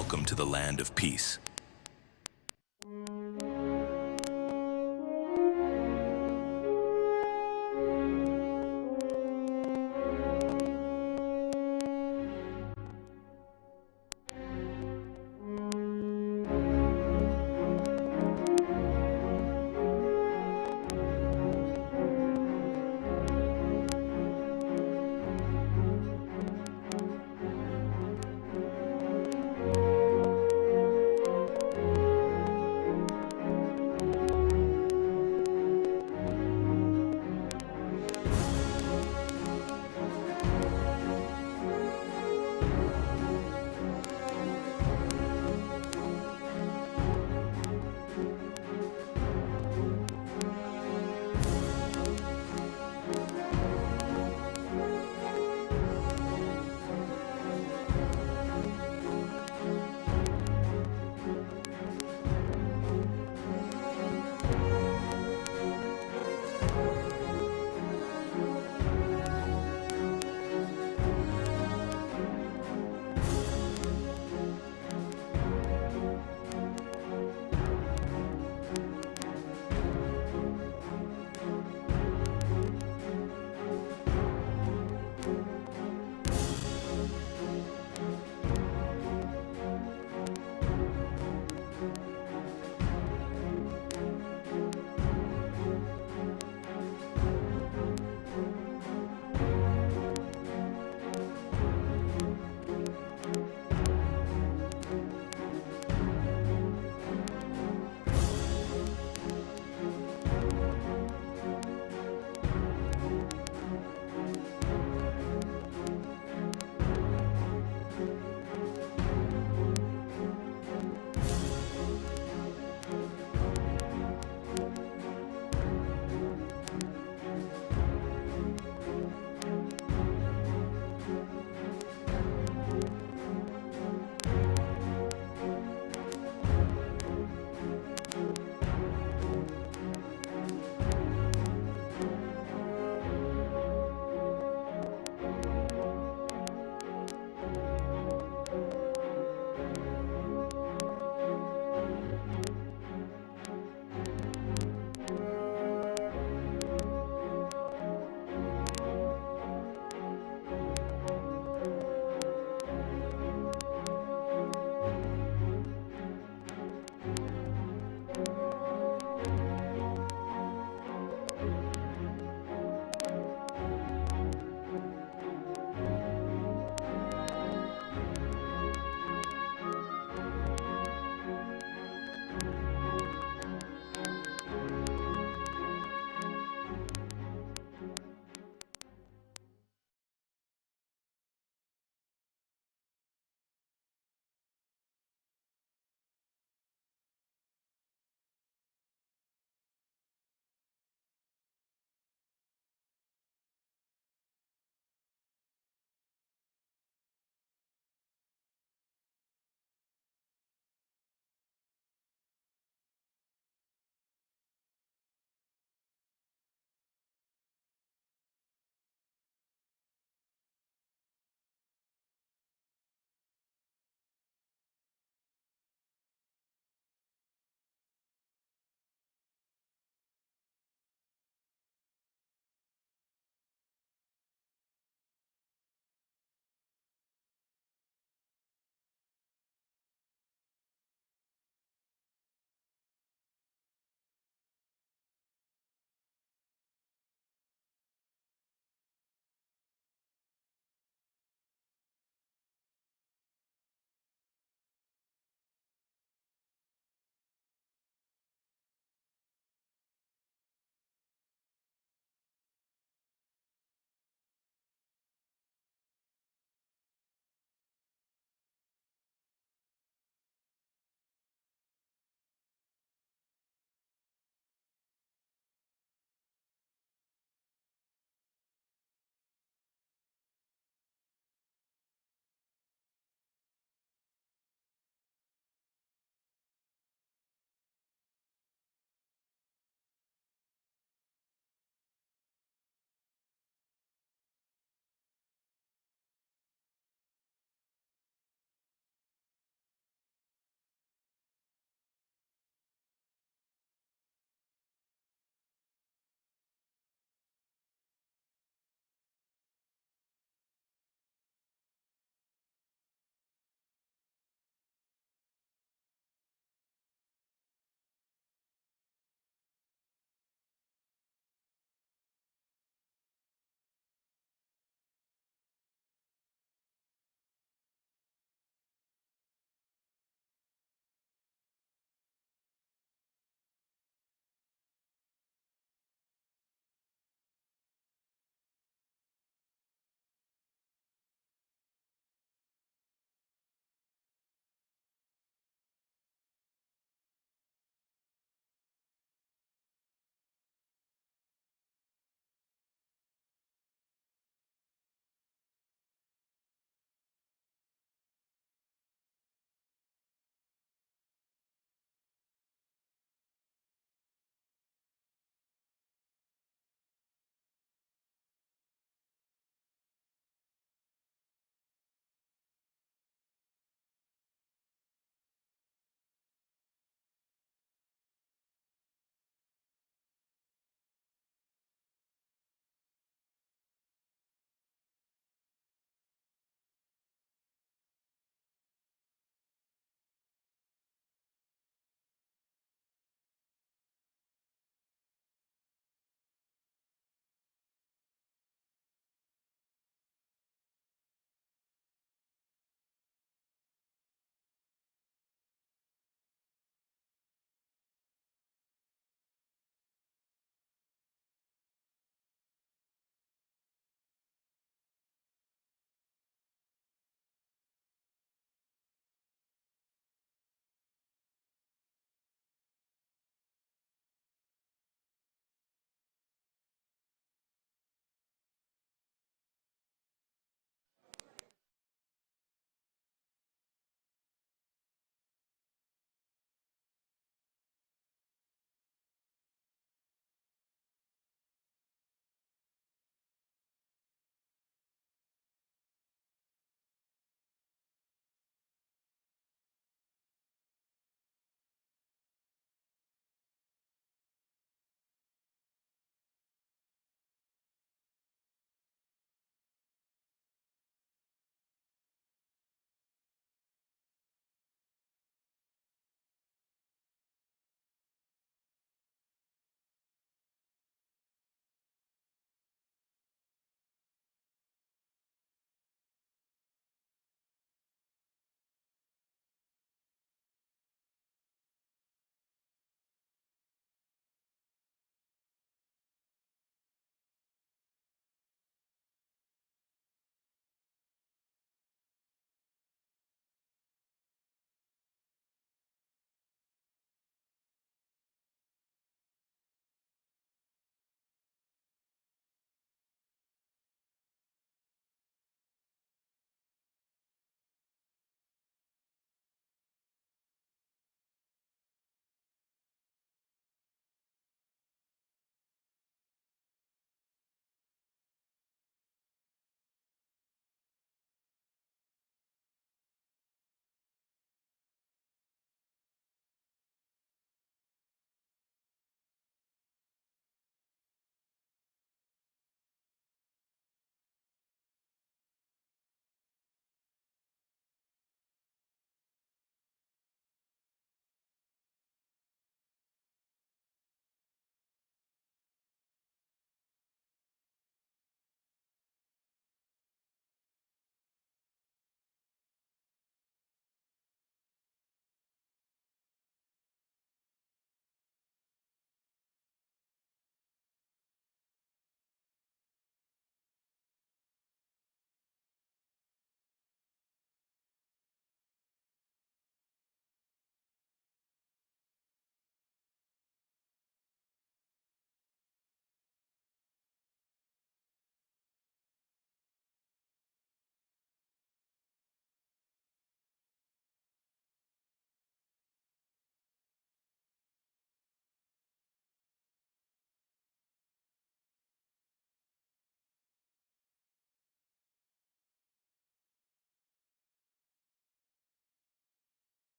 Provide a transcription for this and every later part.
Welcome to the land of peace.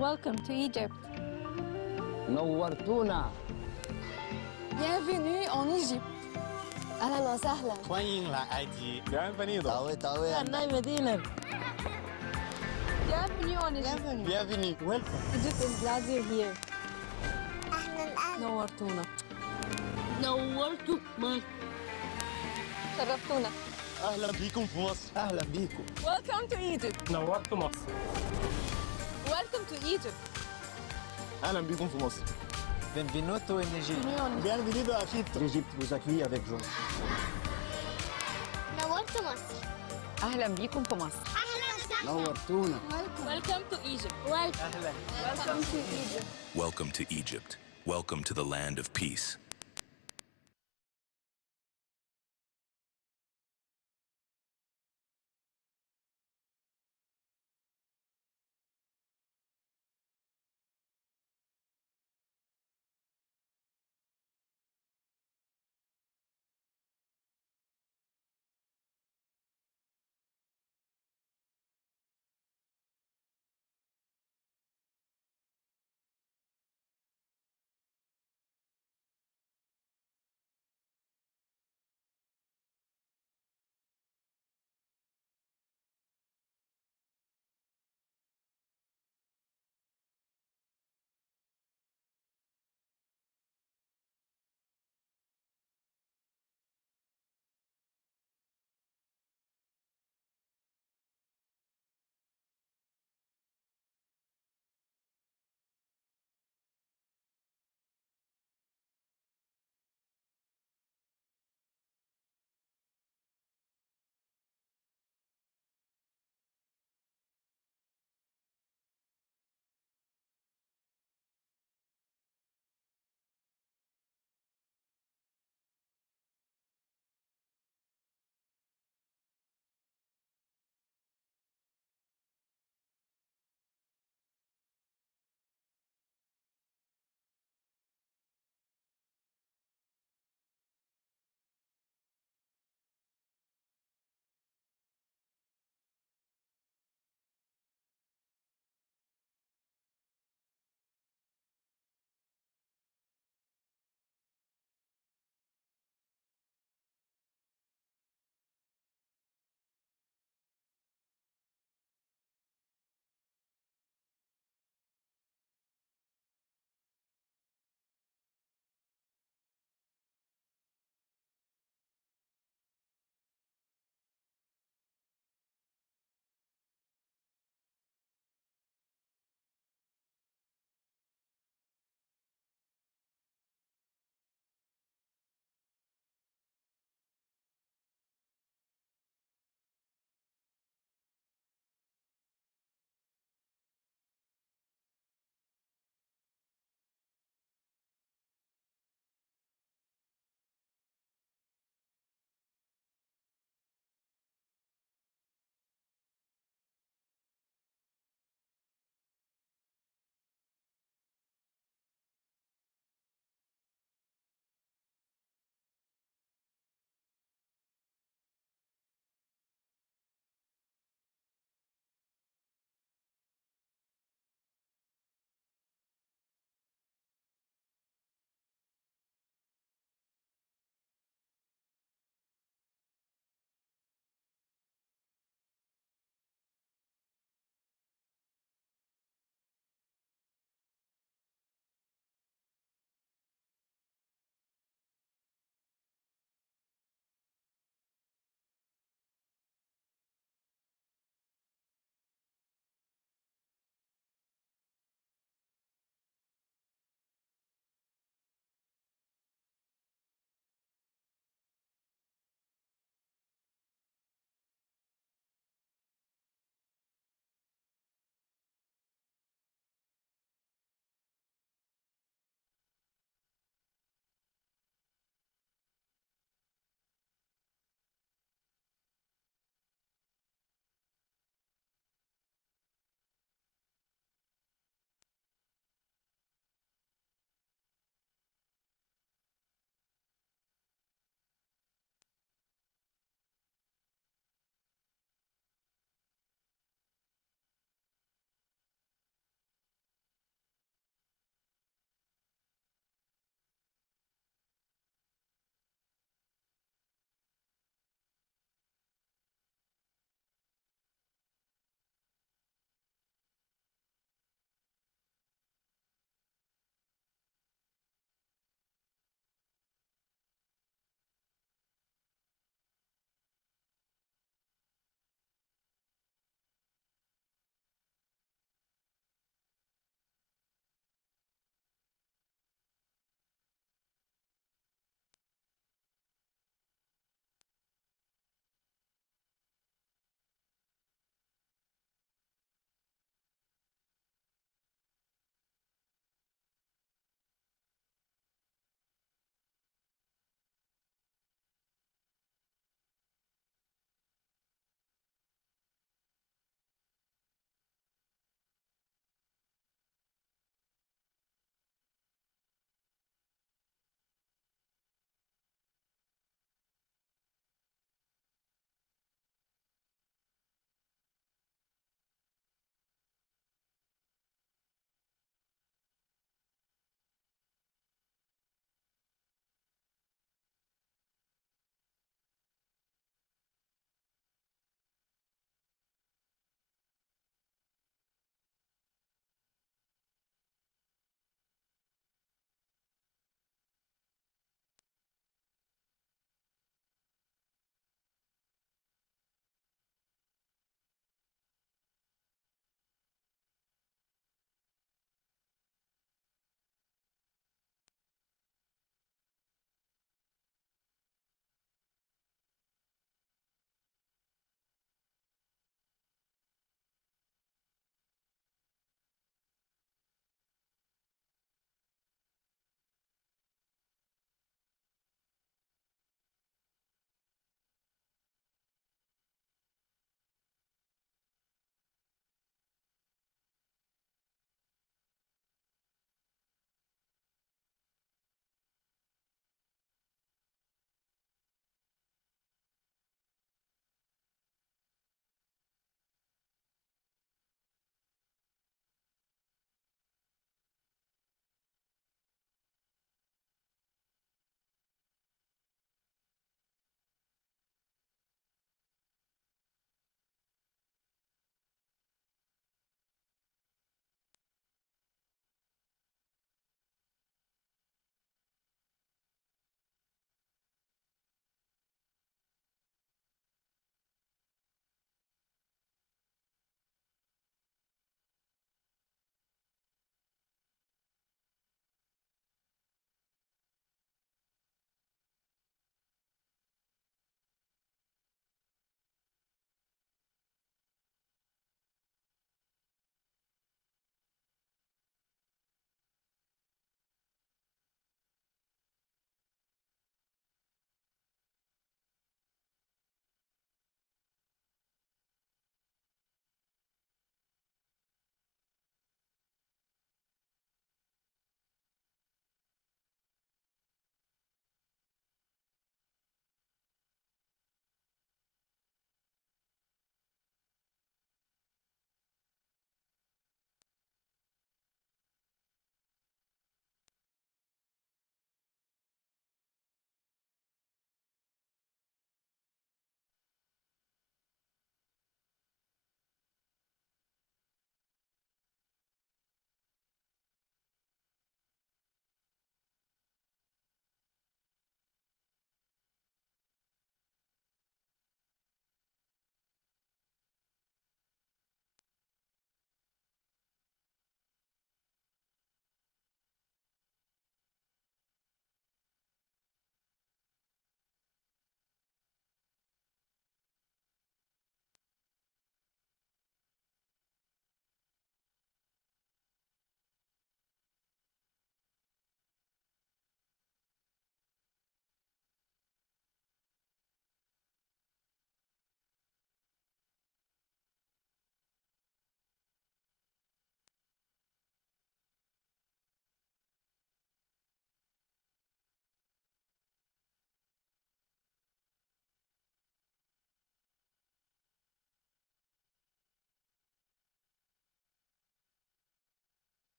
Welcome to Egypt. نورتونا. Bienvenue en Égypte. أهلا وسهلا. 欢迎来埃及。Bienvenido. طاوي أنا مدينة. Bienvenue en Égypte. Bienvenue. Welcome. Egypt is glad you're here. أهلا. نورتونا. نورتوا مصر. شرفتونا. أهلا بيكم في مصر. أهلا بيكم. Welcome to Egypt. نورتوا مصر. Welcome to Egypt. أهلا بيكم في مصر. Benvenuto in Egypt. Bienvenido a Egipto. L'Égypte vous accueille avec joie. نورتوا مصر. أهلا بيكم في مصر. أهلا وسهلا. نورتونا. Welcome to Egypt. أهلا. Welcome to Egypt. Welcome to Egypt. Welcome to the land of peace.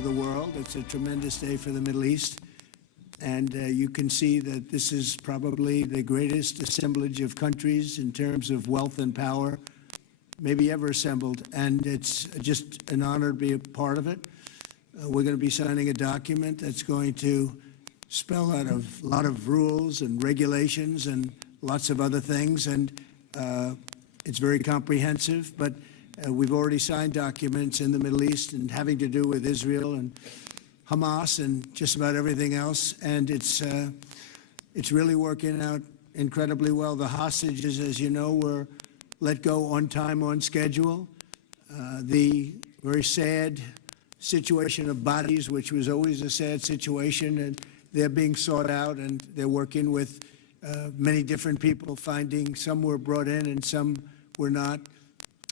for the world. It's a tremendous day for the Middle East. And you can see that this is probably the greatest assemblage of countries in terms of wealth and power maybe ever assembled. And it's just an honor to be a part of it. We're going to be signing a document that's going to spell out a lot of rules and regulations and lots of other things. And it's very comprehensive. But we've already signed documents in the Middle East and having to do with Israel and Hamas and just about everything else, and it's really working out incredibly well. The hostages, as you know, were let go on time, on schedule. The very sad situation of bodies, which was always a sad situation, and they're being sought out, and they're working with many different people, finding some were brought in and some were not.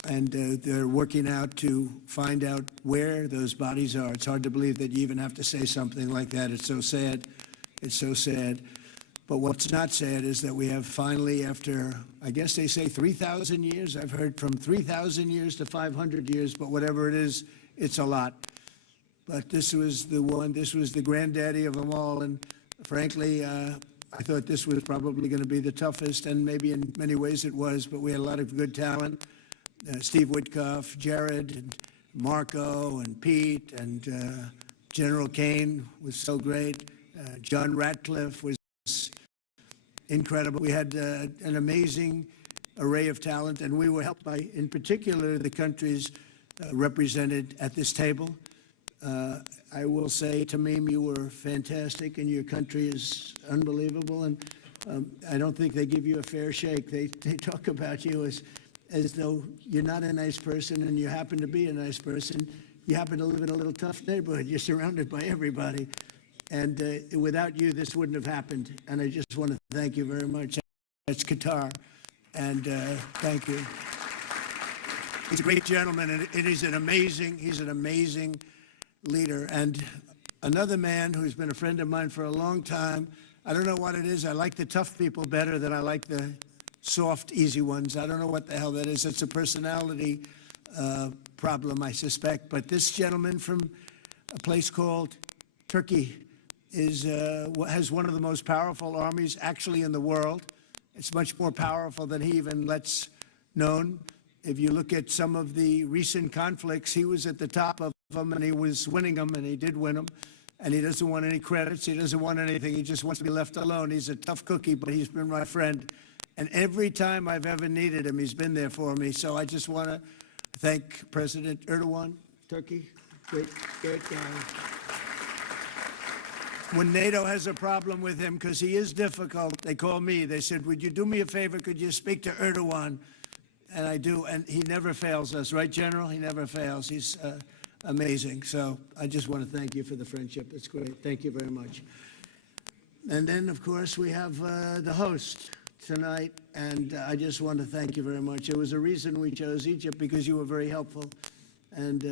And they're working out to find out where those bodies are. It's hard to believe that you even have to say something like that. It's so sad. It's so sad. But what's not sad is that we have finally, after, I guess they say 3,000 years, I've heard from 3,000 years to 500 years, but whatever it is, it's a lot. But this was the one, this was the granddaddy of them all. And frankly, I thought this was probably going to be the toughest, and maybe in many ways it was, but we had a lot of good talent. Steve Witkoff, Jared, and Marco, and Pete, and General Kane was so great. John Ratcliffe was incredible. We had an amazing array of talent, and we were helped by, in particular, the countries represented at this table. I will say, Tamim, you were fantastic, and your country is unbelievable, and I don't think they give you a fair shake. They talk about you as though you're not a nice person, and you happen to be a nice person. You happen to live in a little tough neighborhood. You're surrounded by everybody. And without you, this wouldn't have happened. And I just want to thank you very much. That's Qatar. And thank you. He's a great gentleman, and he's an amazing leader. And another man who's been a friend of mine for a long time. I don't know what it is. I like the tough people better than I like the soft, easy ones. I don't know what the hell that is. It's a personality problem, I suspect. But this gentleman from a place called Turkey has one of the most powerful armies actually in the world. It's much more powerful than he even lets known. If you look at some of the recent conflicts, he was at the top of them, and he was winning them, and he did win them. And he doesn't want any credits. He doesn't want anything. He just wants to be left alone. He's a tough cookie, but he's been my friend. And every time I've ever needed him, he's been there for me. So I just want to thank President Erdogan, Turkey, great guy. When NATO has a problem with him, because he is difficult, they call me. They said, would you do me a favor? Could you speak to Erdogan? And I do, and he never fails us. Right, General? He never fails. He's amazing. So I just want to thank you for the friendship. It's great. Thank you very much. And then, of course, we have the host tonight, and I just want to thank you very much. There was a reason we chose Egypt, because you were very helpful, and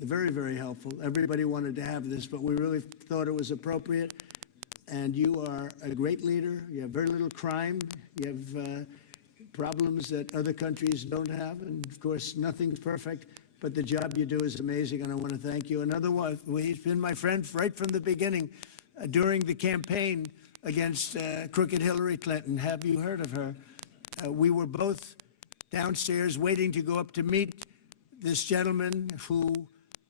very, very helpful. Everybody wanted to have this, but we really thought it was appropriate, and you are a great leader. You have very little crime. You have problems that other countries don't have, and of course, nothing's perfect, but the job you do is amazing, and I want to thank you. Another one, he's been my friend right from the beginning, during the campaign against crooked Hillary Clinton. Have you heard of her? We were both downstairs waiting to go up to meet this gentleman who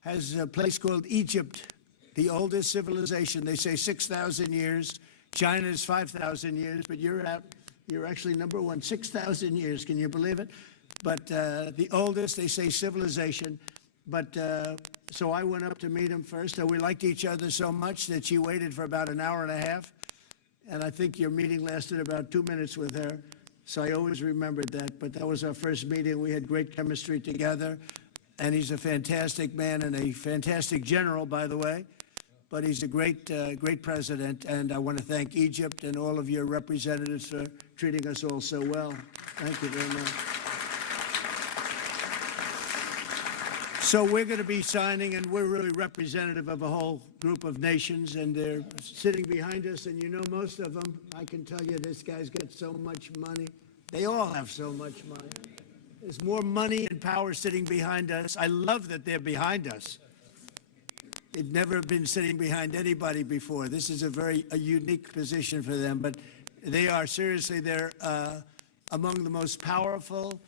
has a place called Egypt, the oldest civilization. They say 6,000 years. China's 5,000 years, but you're actually number one, 6,000 years. Can you believe it? But the oldest, they say, civilization. But so I went up to meet him first. We liked each other so much that she waited for about an hour and a half. And I think your meeting lasted about 2 minutes with her. So I always remembered that. But that was our first meeting. We had great chemistry together. And he's a fantastic man and a fantastic general, by the way. But he's a great president. And I want to thank Egypt and all of your representatives for treating us all so well. Thank you very much. So we're going to be signing, and we're really representative of a whole group of nations, and they're sitting behind us, and you know most of them. I can tell you this guy's got so much money. They all have so much money. There's more money and power sitting behind us. I love that they're behind us. They've never been sitting behind anybody before. This is a unique position for them, but they are seriously, they're among the most powerful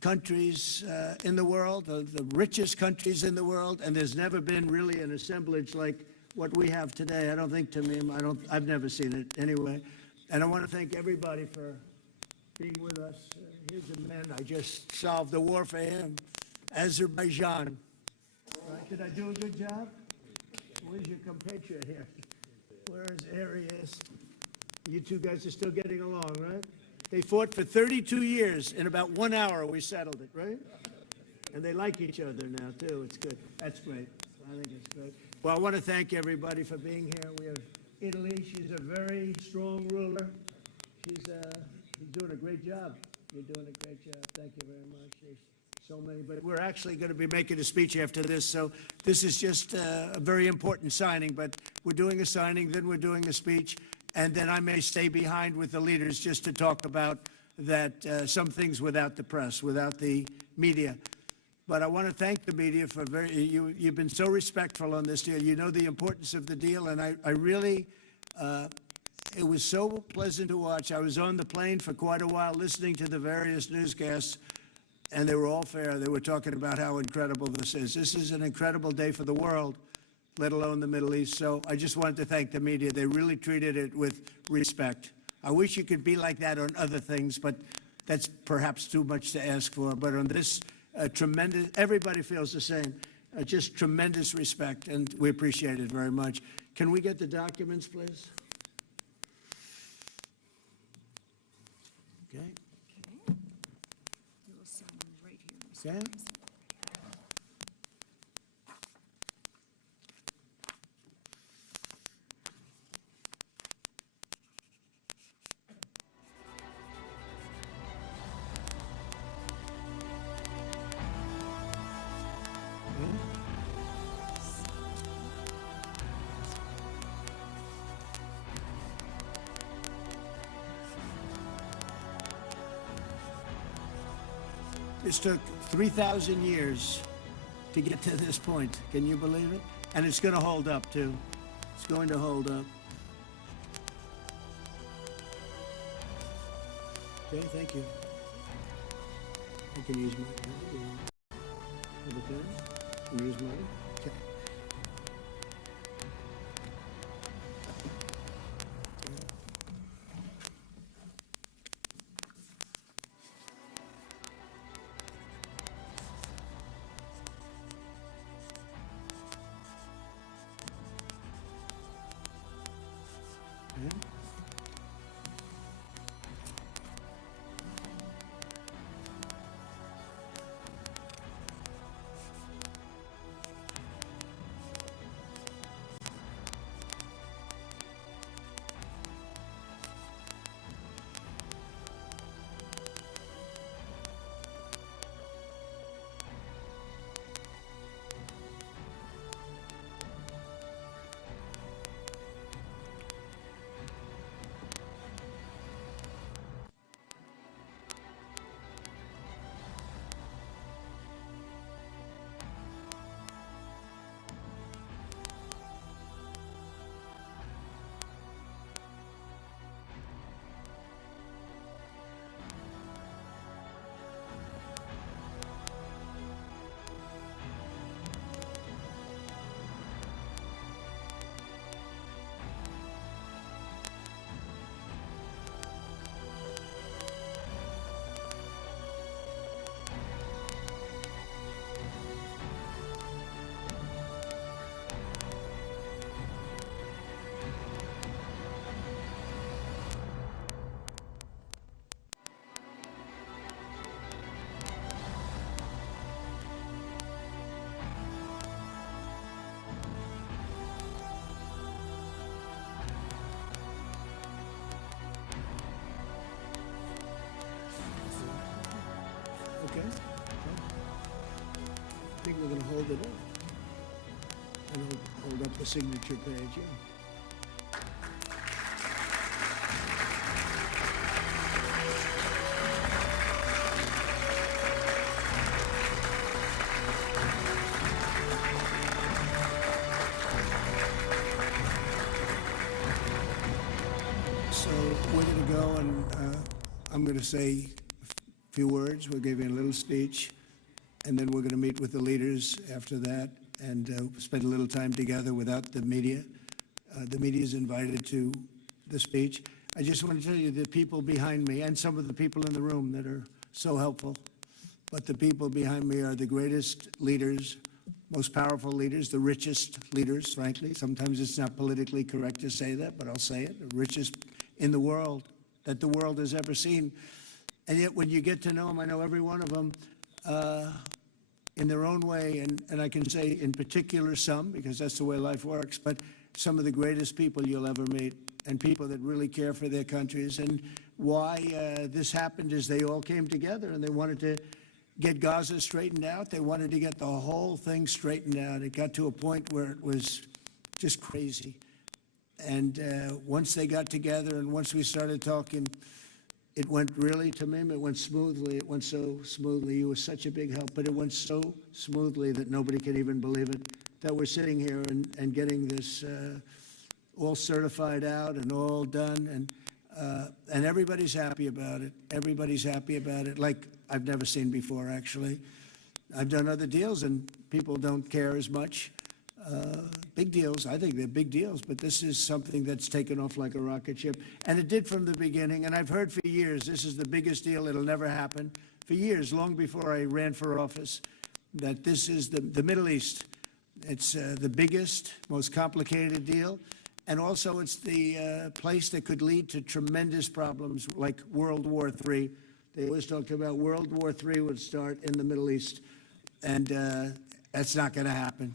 countries in the world, the richest countries in the world, and there's never been really an assemblage like what we have today. I don't think, Tamim, I've never seen it anyway. And I want to thank everybody for being with us. Here's a man, I just solved the war for him, Azerbaijan. Right, did I do a good job? Where's your compatriot here? Here he is. You two guys are still getting along, right? They fought for 32 years. In about 1 hour, we settled it, right? And they like each other now, too. It's good. That's great. I think it's great. Well, I want to thank everybody for being here. We have Italy. She's a very strong ruler. She's doing a great job. You're doing a great job. Thank you very much. There's so many, but we're actually going to be making a speech after this, so this is just a very important signing, but we're doing a signing, then we're doing a speech, and then I may stay behind with the leaders just to talk about that some things without the press, without the media. But I want to thank the media for you've been so respectful on this deal. You know the importance of the deal, and I really, it was so pleasant to watch. I was on the plane for quite a while listening to the various newscasts, and they were all fair. They were talking about how incredible this is. This is an incredible day for the world, let alone the Middle East. So I just wanted to thank the media. They really treated it with respect. I wish you could be like that on other things, but that's perhaps too much to ask for. But on this tremendous, everybody feels the same. Just tremendous respect, and we appreciate it very much. Can we get the documents, please? Okay. Okay. This took 3,000 years to get to this point. Can you believe it? And it's going to hold up, too. It's going to hold up. Okay, thank you. I can use my pen. Can you use mine? Okay. Okay. I think we're going to hold it up. And hold up the signature page, yeah. we're going to go and I'm going to say a few words. We'll give you a little speech, and then we're going to meet with the leaders after that and spend a little time together without the media. The media is invited to the speech. I just want to tell you the people behind me and some of the people in the room that are so helpful, but the people behind me are the greatest leaders, most powerful leaders, the richest leaders, frankly. Sometimes it's not politically correct to say that, but I'll say it, the richest in the world that the world has ever seen. And yet when you get to know them, I know every one of them in their own way, and I can say in particular some, because that's the way life works, but some of the greatest people you'll ever meet, and people that really care for their countries. And why this happened is they all came together and they wanted to get Gaza straightened out. They wanted to get the whole thing straightened out. It got to a point where it was just crazy. And once they got together and once we started talking, it went really, Tamim, it went smoothly. It went so smoothly. You were such a big help, but it went so smoothly that nobody can even believe it, that we're sitting here and getting this all certified out and all done. And everybody's happy about it. Everybody's happy about it, like I've never seen before, actually. I've done other deals, and people don't care as much. Big deals, I think they're big deals, but this is something that's taken off like a rocket ship. And it did from the beginning, and I've heard for years, this is the biggest deal, it'll never happen. For years, long before I ran for office, that this is the Middle East. It's the biggest, most complicated deal. And also it's the place that could lead to tremendous problems like World War III. They always talked about World War III would start in the Middle East. And that's not going to happen.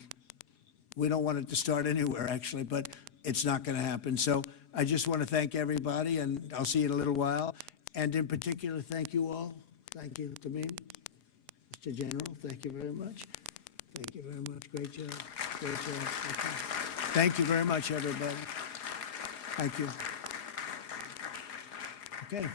We don't want it to start anywhere, actually, but it's not going to happen. So I just want to thank everybody, and I'll see you in a little while. And in particular, thank you all. Thank you, Tamim. Mr. General, thank you very much. Thank you very much. Great job. Great job. Thank you very much, everybody. Thank you. Okay.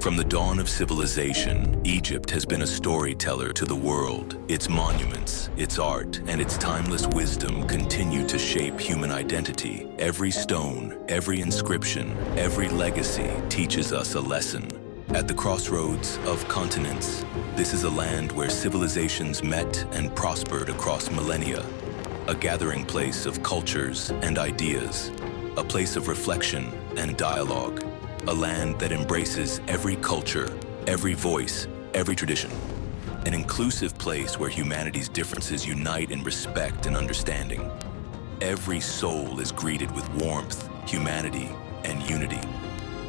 From the dawn of civilization, Egypt has been a storyteller to the world. Its monuments, its art, and its timeless wisdom continue to shape human identity. Every stone, every inscription, every legacy teaches us a lesson. At the crossroads of continents, this is a land where civilizations met and prospered across millennia. A gathering place of cultures and ideas, a place of reflection and dialogue. A land that embraces every culture, every voice, every tradition. An inclusive place where humanity's differences unite in respect and understanding. Every soul is greeted with warmth, humanity, and unity.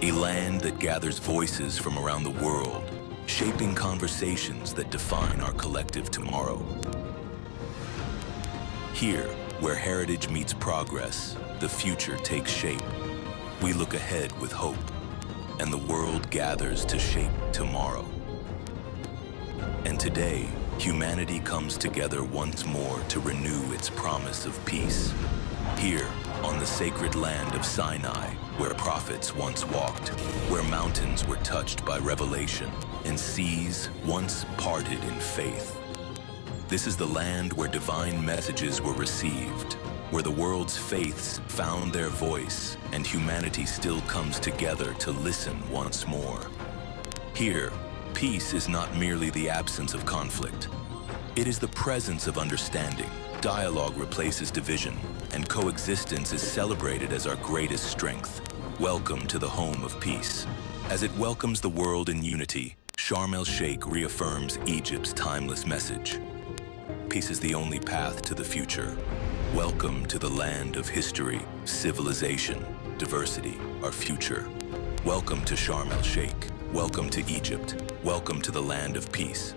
A land that gathers voices from around the world, shaping conversations that define our collective tomorrow. Here, where heritage meets progress, the future takes shape. We look ahead with hope, and the world gathers to shape tomorrow. And today, humanity comes together once more to renew its promise of peace. Here, on the sacred land of Sinai, where prophets once walked, where mountains were touched by revelation, and seas once parted in faith. This is the land where divine messages were received, where the world's faiths found their voice, and humanity still comes together to listen once more. Here, peace is not merely the absence of conflict. It is the presence of understanding. Dialogue replaces division, and coexistence is celebrated as our greatest strength. Welcome to the home of peace. As it welcomes the world in unity, Sharm el-Sheikh reaffirms Egypt's timeless message. Peace is the only path to the future. Welcome to the land of history, civilization, diversity, our future. Welcome to Sharm el-Sheikh. Welcome to Egypt. Welcome to the land of peace.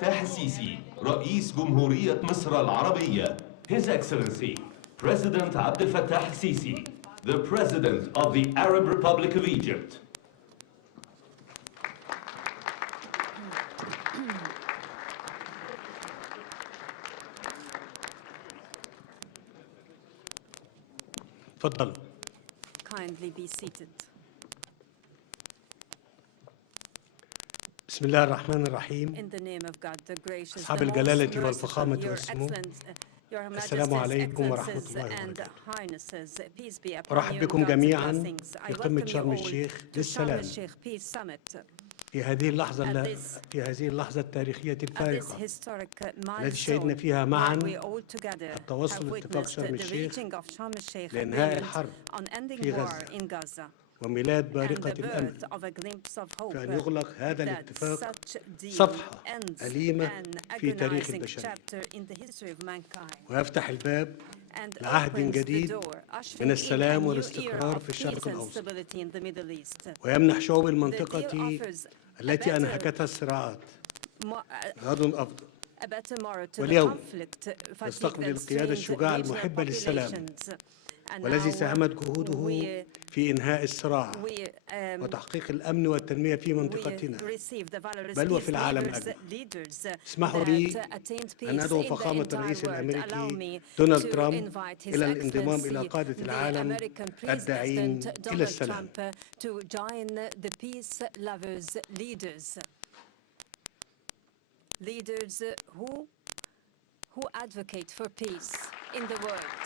الفتاح السيسي رئيس جمهورية مصر العربية His Excellency President عبد الفتاح السيسي the President of the Arab Republic of Egypt. تفضلوا. Kindly be seated. بسم الله الرحمن الرحيم. In the name of God, the gracious, أصحاب the most الجلالة والفخامة merciful, your والسمو. Your السلام Majesty's عليكم ورحمة Excellencies الله and وبركاته. Highnesses, peace be upon أرحب you, بكم God's جميعاً blessings. I في قمة welcome you شرم all الشيخ to Sharm للسلام. el-Sheikh Peace Summit. في هذه اللحظة التاريخية At this الفارقة historic التي شهدنا milestone فيها معاً where we all together التوصل have لاتفاق witnessed شرم the الشيخ reaching of Sharm el-Sheikh لإنهاء agreement الحرب on ending في war غزة in Gaza وميلاد and بارقة the الأمن birth of a glimpse of hope فأن يغلق هذا that الاتفاق such deal صفحة ends أليمة an في تاريخ agonizing البشرية chapter in the history of mankind ويفتح الباب and لعهد opens the جديد door, ushering من in a السلام new era والاستقرار of في الشرق peace and الأوسط stability in the Middle East. ويمنح شعوب The deal المنطقة offers التي أنهكتها الصراعات غد أفضل. a better tomorrow to the واليوم conflict fatigue تستقبل that القيادة strained الشجاعة regional المحبة للسلام populations. And والذي now ساهمت جهوده في إنهاء الصراع وتحقيق الأمن والتنمية في منطقتنا بل وفي العالم أجمع. اسمحوا لي أن أدعو فخامة الرئيس الأمريكي دونالد ترامب إلى الانضمام إلى قادة العالم الداعين إلى السلام. Leaders who advocate for peace in the world.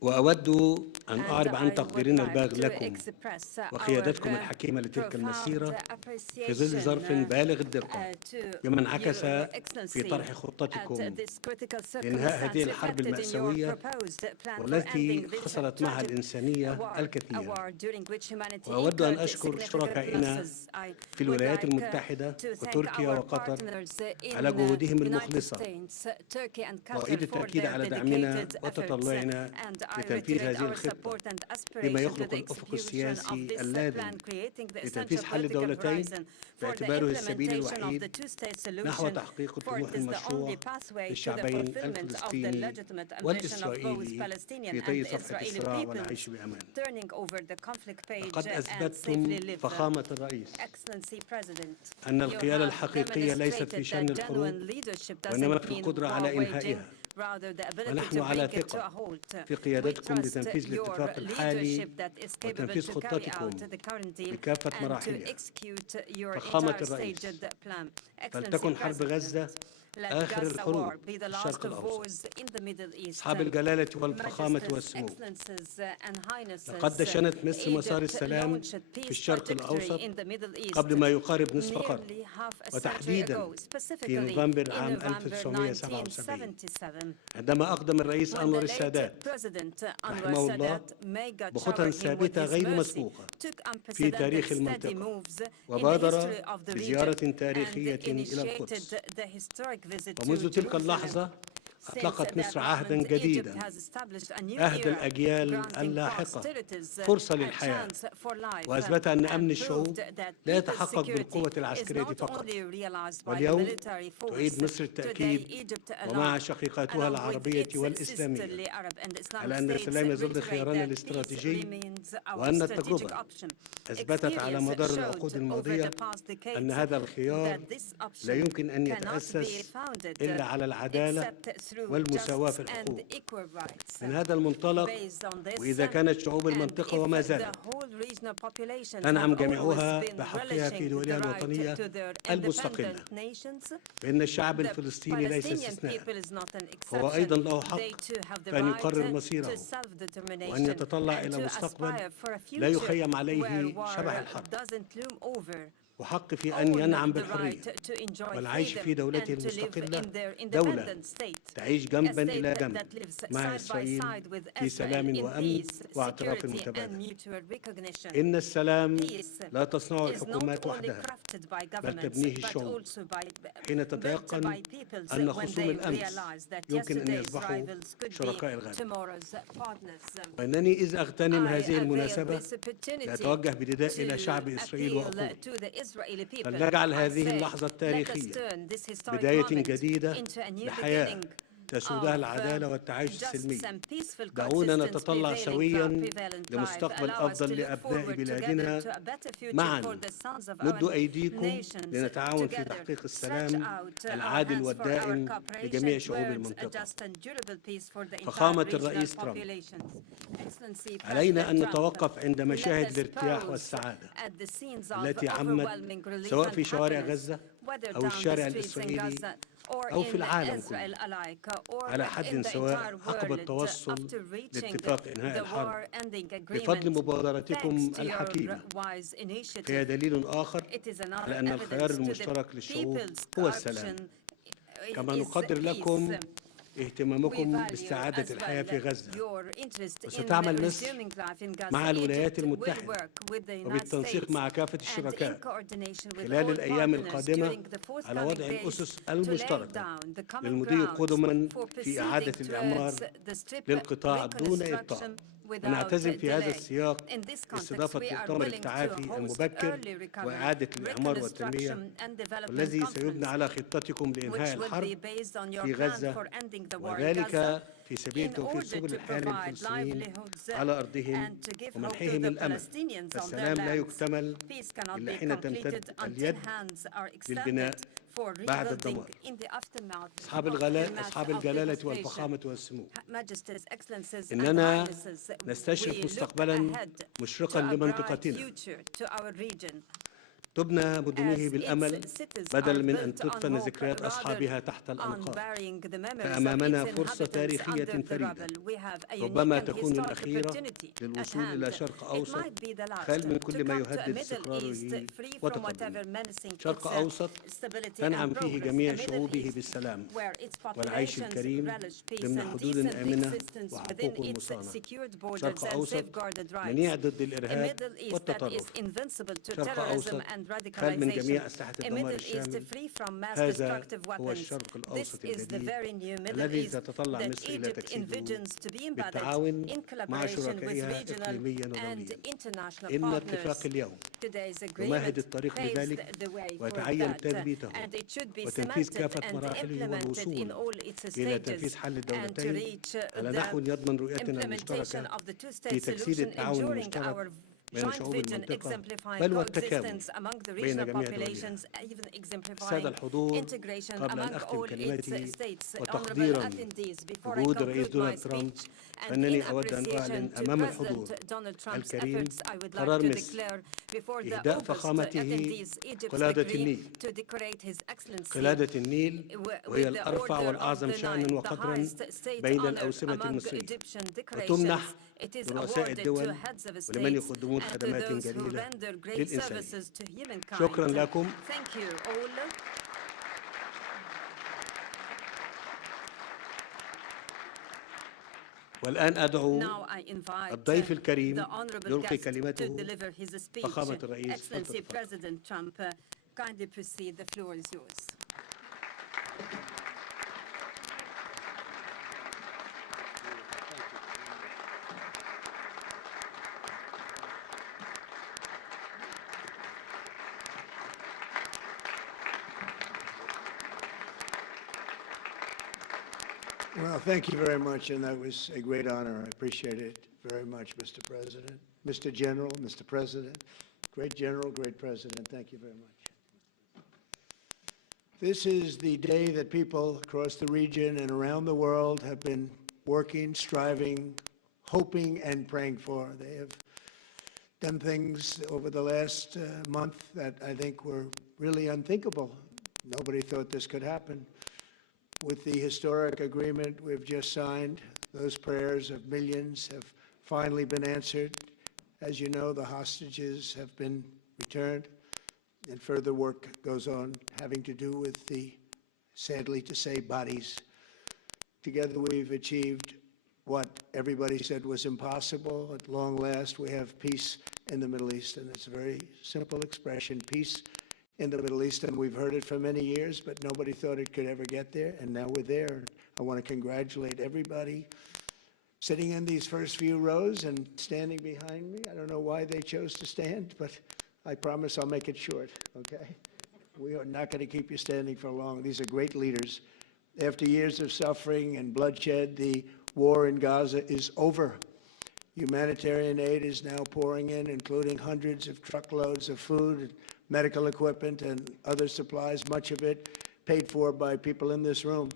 وأود أن أعرب عن تقديرنا البالغ لكم وقيادتكم الحكيمة لتلك المسيرة في ظل ظرف بالغ الدقة بما انعكس في طرح خطتكم لإنهاء هذه الحرب المأساوية والتي خسرت معها الإنسانية الكثير. وأود أن أشكر شركائنا في الولايات المتحدة وتركيا وقطر على جهودهم المخلصة وأريد التأكيد على دعمنا وتطلعنا لتنفيذ هذه الخطة بما يخلق الأفق السياسي اللازم لتنفيذ حل دولتين باعتباره السبيل الوحيد نحو تحقيق الطموح المشروع للشعبين الفلسطيني والإسرائيلي في طي صفحة الصراع والعيش بأمان. لقد أثبتتم فخامة الرئيس أن القيادة الحقيقية ليست في شأن الحروب وإنما في القدرة على إنهائها ونحن على ثقة في قيادتكم لتنفيذ الاتفاق الحالي وتنفيذ خطتكم بكافة مراحلها. فخامة الرئيس فلتكن حرب غزة آخر الحروب في الشرق الأوسط. أصحاب الجلالة والفخامة والسمو، لقد دشنت مصر مسار السلام في الشرق الأوسط قبل ما يقارب نصف قرن، وتحديداً في نوفمبر عام 1977 عندما أقدم الرئيس أنور السادات رحمه الله بخطى ثابتة غير مسبوقة في تاريخ المنطقة، وبادر بزيارة تاريخية إلى القدس. ومنذ تلك اللحظة أطلقت مصر عهداً جديداً، عهد الأجيال اللاحقة، فرصة للحياة، وأثبت أن أمن الشعوب لا يتحقق بالقوة العسكرية فقط. واليوم تعيد مصر التأكيد ومع شقيقاتها العربية والإسلامية على أن السلام يظل خيارنا الاستراتيجي، وأن التجربة أثبتت على مدار العقود الماضية أن هذا الخيار لا يمكن أن يتأسس إلا على العدالة والمساواة في الحقوق. من هذا المنطلق، وإذا كانت شعوب المنطقة وما زالت تنعم جميعها بحقها في دولها الوطنية المستقلة، فإن الشعب الفلسطيني ليس استثناء، هو أيضا له حق فأن يقرر مصيره وأن يتطلع إلى مستقبل لا يخيم عليه شبح الحرب. وحق في أن ينعم بالحرية والعيش في دولته المستقلة، دولة تعيش جنبا إلى جنب مع إسرائيل في سلام وأمن واعتراف متبادل. إن السلام لا تصنعه الحكومات وحدها بل تبنيه الشعوب. حين تتيقن أن خصوم الأمس يمكن أن يصبحوا شركاء الغد. وإنني إذ أغتنم هذه المناسبة لأتوجه بنداء إلى شعب إسرائيل وأخوه، فلنجعل هذه اللحظة التاريخية بداية جديدة لحياة تسودها العدالة والتعايش السلمي. دعونا نتطلع سويا لمستقبل أفضل لأبناء بلادنا معا. مدوا أيديكم لنتعاون في تحقيق السلام العادل والدائم لجميع شعوب المنطقة. فخامة الرئيس ترامب، علينا أن نتوقف عند مشاهد الارتياح والسعادة التي عمت سواء في شوارع غزة أو الشارع الإسرائيلي أو في العالم كله، على حد سواء عقب التوصل لاتفاق إنهاء الحرب بفضل مبادرتكم الحكيمة. فهي دليل آخر على أن الخيار المشترك للشعوب هو السلام. كما نقدر لكم اهتمامكم باستعادة الحياة في غزة، وستعمل مصر مع الولايات المتحدة وبالتنسيق مع كافة الشركاء خلال الأيام القادمة على وضع الأسس المشتركة للمضي قدما في إعادة الإعمار للقطاع دون إبطاء. ونعتزم في هذا السياق استضافة مؤتمر التعافي المبكر وإعادة الإعمار والتنمية، والذي سيبنى على خطتكم لإنهاء الحرب في غزة، وذلك في سبيل توفير سبل الحياة للفلسطينيين على أرضهم ومنحهم الأمل. فالسلام لا يكتمل إلا حين تمتد اليد للبناء بعد الدمار. أصحاب الجلالة والفخامة والسمو، إننا نستشرف مستقبلا مشرقا لمنطقتنا تبنى مدنه بالأمل بدلا من أن تدفن ذكريات أصحابها تحت الأنقاض. فأمامنا فرصة تاريخية فريدة ربما تكون الأخيرة للوصول إلى شرق أوسط خال من كل ما يهدد استقراره وتقدمه. شرق أوسط تنعم فيه جميع شعوبه بالسلام والعيش الكريم ضمن حدود آمنة وحقوق مصانة. شرق أوسط منيع ضد الإرهاب والتطرف. شرق أوسط خال من جميع أسلحة الدمار الشامل. هذا هو الشرق الأوسط الجديد الذي تتطلع مصر إلى تجسيده بالتعاون مع شركائها إقليميا ودوليا. إن اتفاق اليوم يمهد الطريق لذلك، ويتعين تثبيته وتنفيذ كافة مراحله والوصول إلى تنفيذ حل الدولتين على نحو يضمن رؤيتنا المشتركة في تجسيد التعاون المشترك بين شعوب المنطقة بل والتكامل بين جميع دولها. السادة الحضور، قبل أن أختم كلمتي وتقديرا وجود الرئيس دونالد ترامب، فإنني أود أن أعلن أمام الحضور الكريم قرار مصر إهداء فخامته قلادة النيل. قلادة النيل وهي الأرفع والأعظم شأنا وقدرا بين الأوسمة المصرية، وتمنح لرؤساء الدول ولمن يقدمون خدمات جليلة للإنسانية. شكرا لكم. والآن أدعو الضيف الكريم يلقي كلمته فخامة الرئيس. Well, thank you very much, and that was a great honor. I appreciate it very much, Mr. President, Mr. General, Mr. President, great General, great President. Thank you very much. This is the day that people across the region and around the world have been working, striving, hoping, and praying for. They have done things over the last month that I think were really unthinkable. Nobody thought this could happen. With the historic agreement we've just signed, those prayers of millions have finally been answered. As you know, the hostages have been returned. and further work goes on having to do with the, sadly to say, bodies. Together we've achieved what everybody said was impossible. At long last, we have peace in the Middle East, and it's a very simple expression, peace in the Middle East, and we've heard it for many years, but nobody thought it could ever get there, and now we're there. I want to congratulate everybody sitting in these first few rows and standing behind me. I don't know why they chose to stand, but I promise I'll make it short, okay? We are not going to keep you standing for long. These are great leaders. After years of suffering and bloodshed, the war in Gaza is over. Humanitarian aid is now pouring in, including hundreds of truckloads of food, and medical equipment, and other supplies, much of it paid for by people in this room.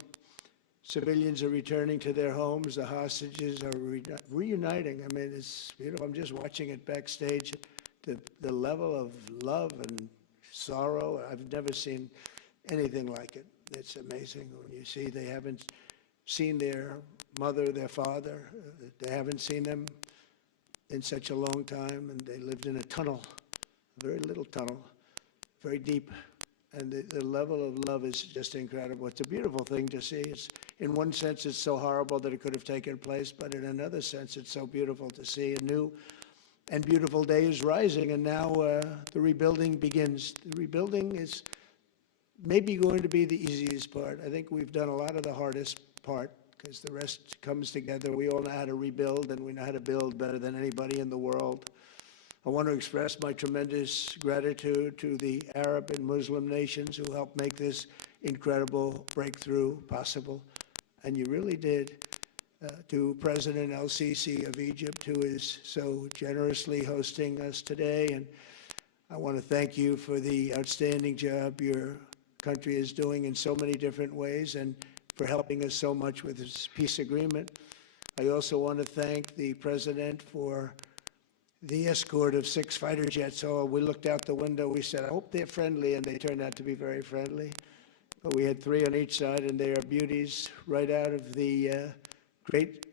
Civilians are returning to their homes. The hostages are reuniting. I mean, it's beautiful. I'm just watching it backstage. The level of love and sorrow, I've never seen anything like it. It's amazing when you see they haven't seen their mother, their father. They haven't seen them in such a long time, and they lived in a tunnel, a very little tunnel, very deep. And the level of love is just incredible. It's a beautiful thing to see. It's, in one sense, it's so horrible that it could have taken place, but in another sense, it's so beautiful to see a new and beautiful day is rising, and now the rebuilding begins. The rebuilding is maybe going to be the easiest part. I think we've done a lot of the hardest part because the rest comes together. We all know how to rebuild, and we know how to build better than anybody in the world. I want to express my tremendous gratitude to the Arab and Muslim nations who helped make this incredible breakthrough possible, and you really did. To President El-Sisi of Egypt, who is so generously hosting us today. And I want to thank you for the outstanding job your country is doing in so many different ways and for helping us so much with this peace agreement. I also want to thank the President for the escort of 6 fighter jets. Oh, we looked out the window, we said, I hope they're friendly, and they turned out to be very friendly. But we had 3 on each side, and they are beauties right out of the great,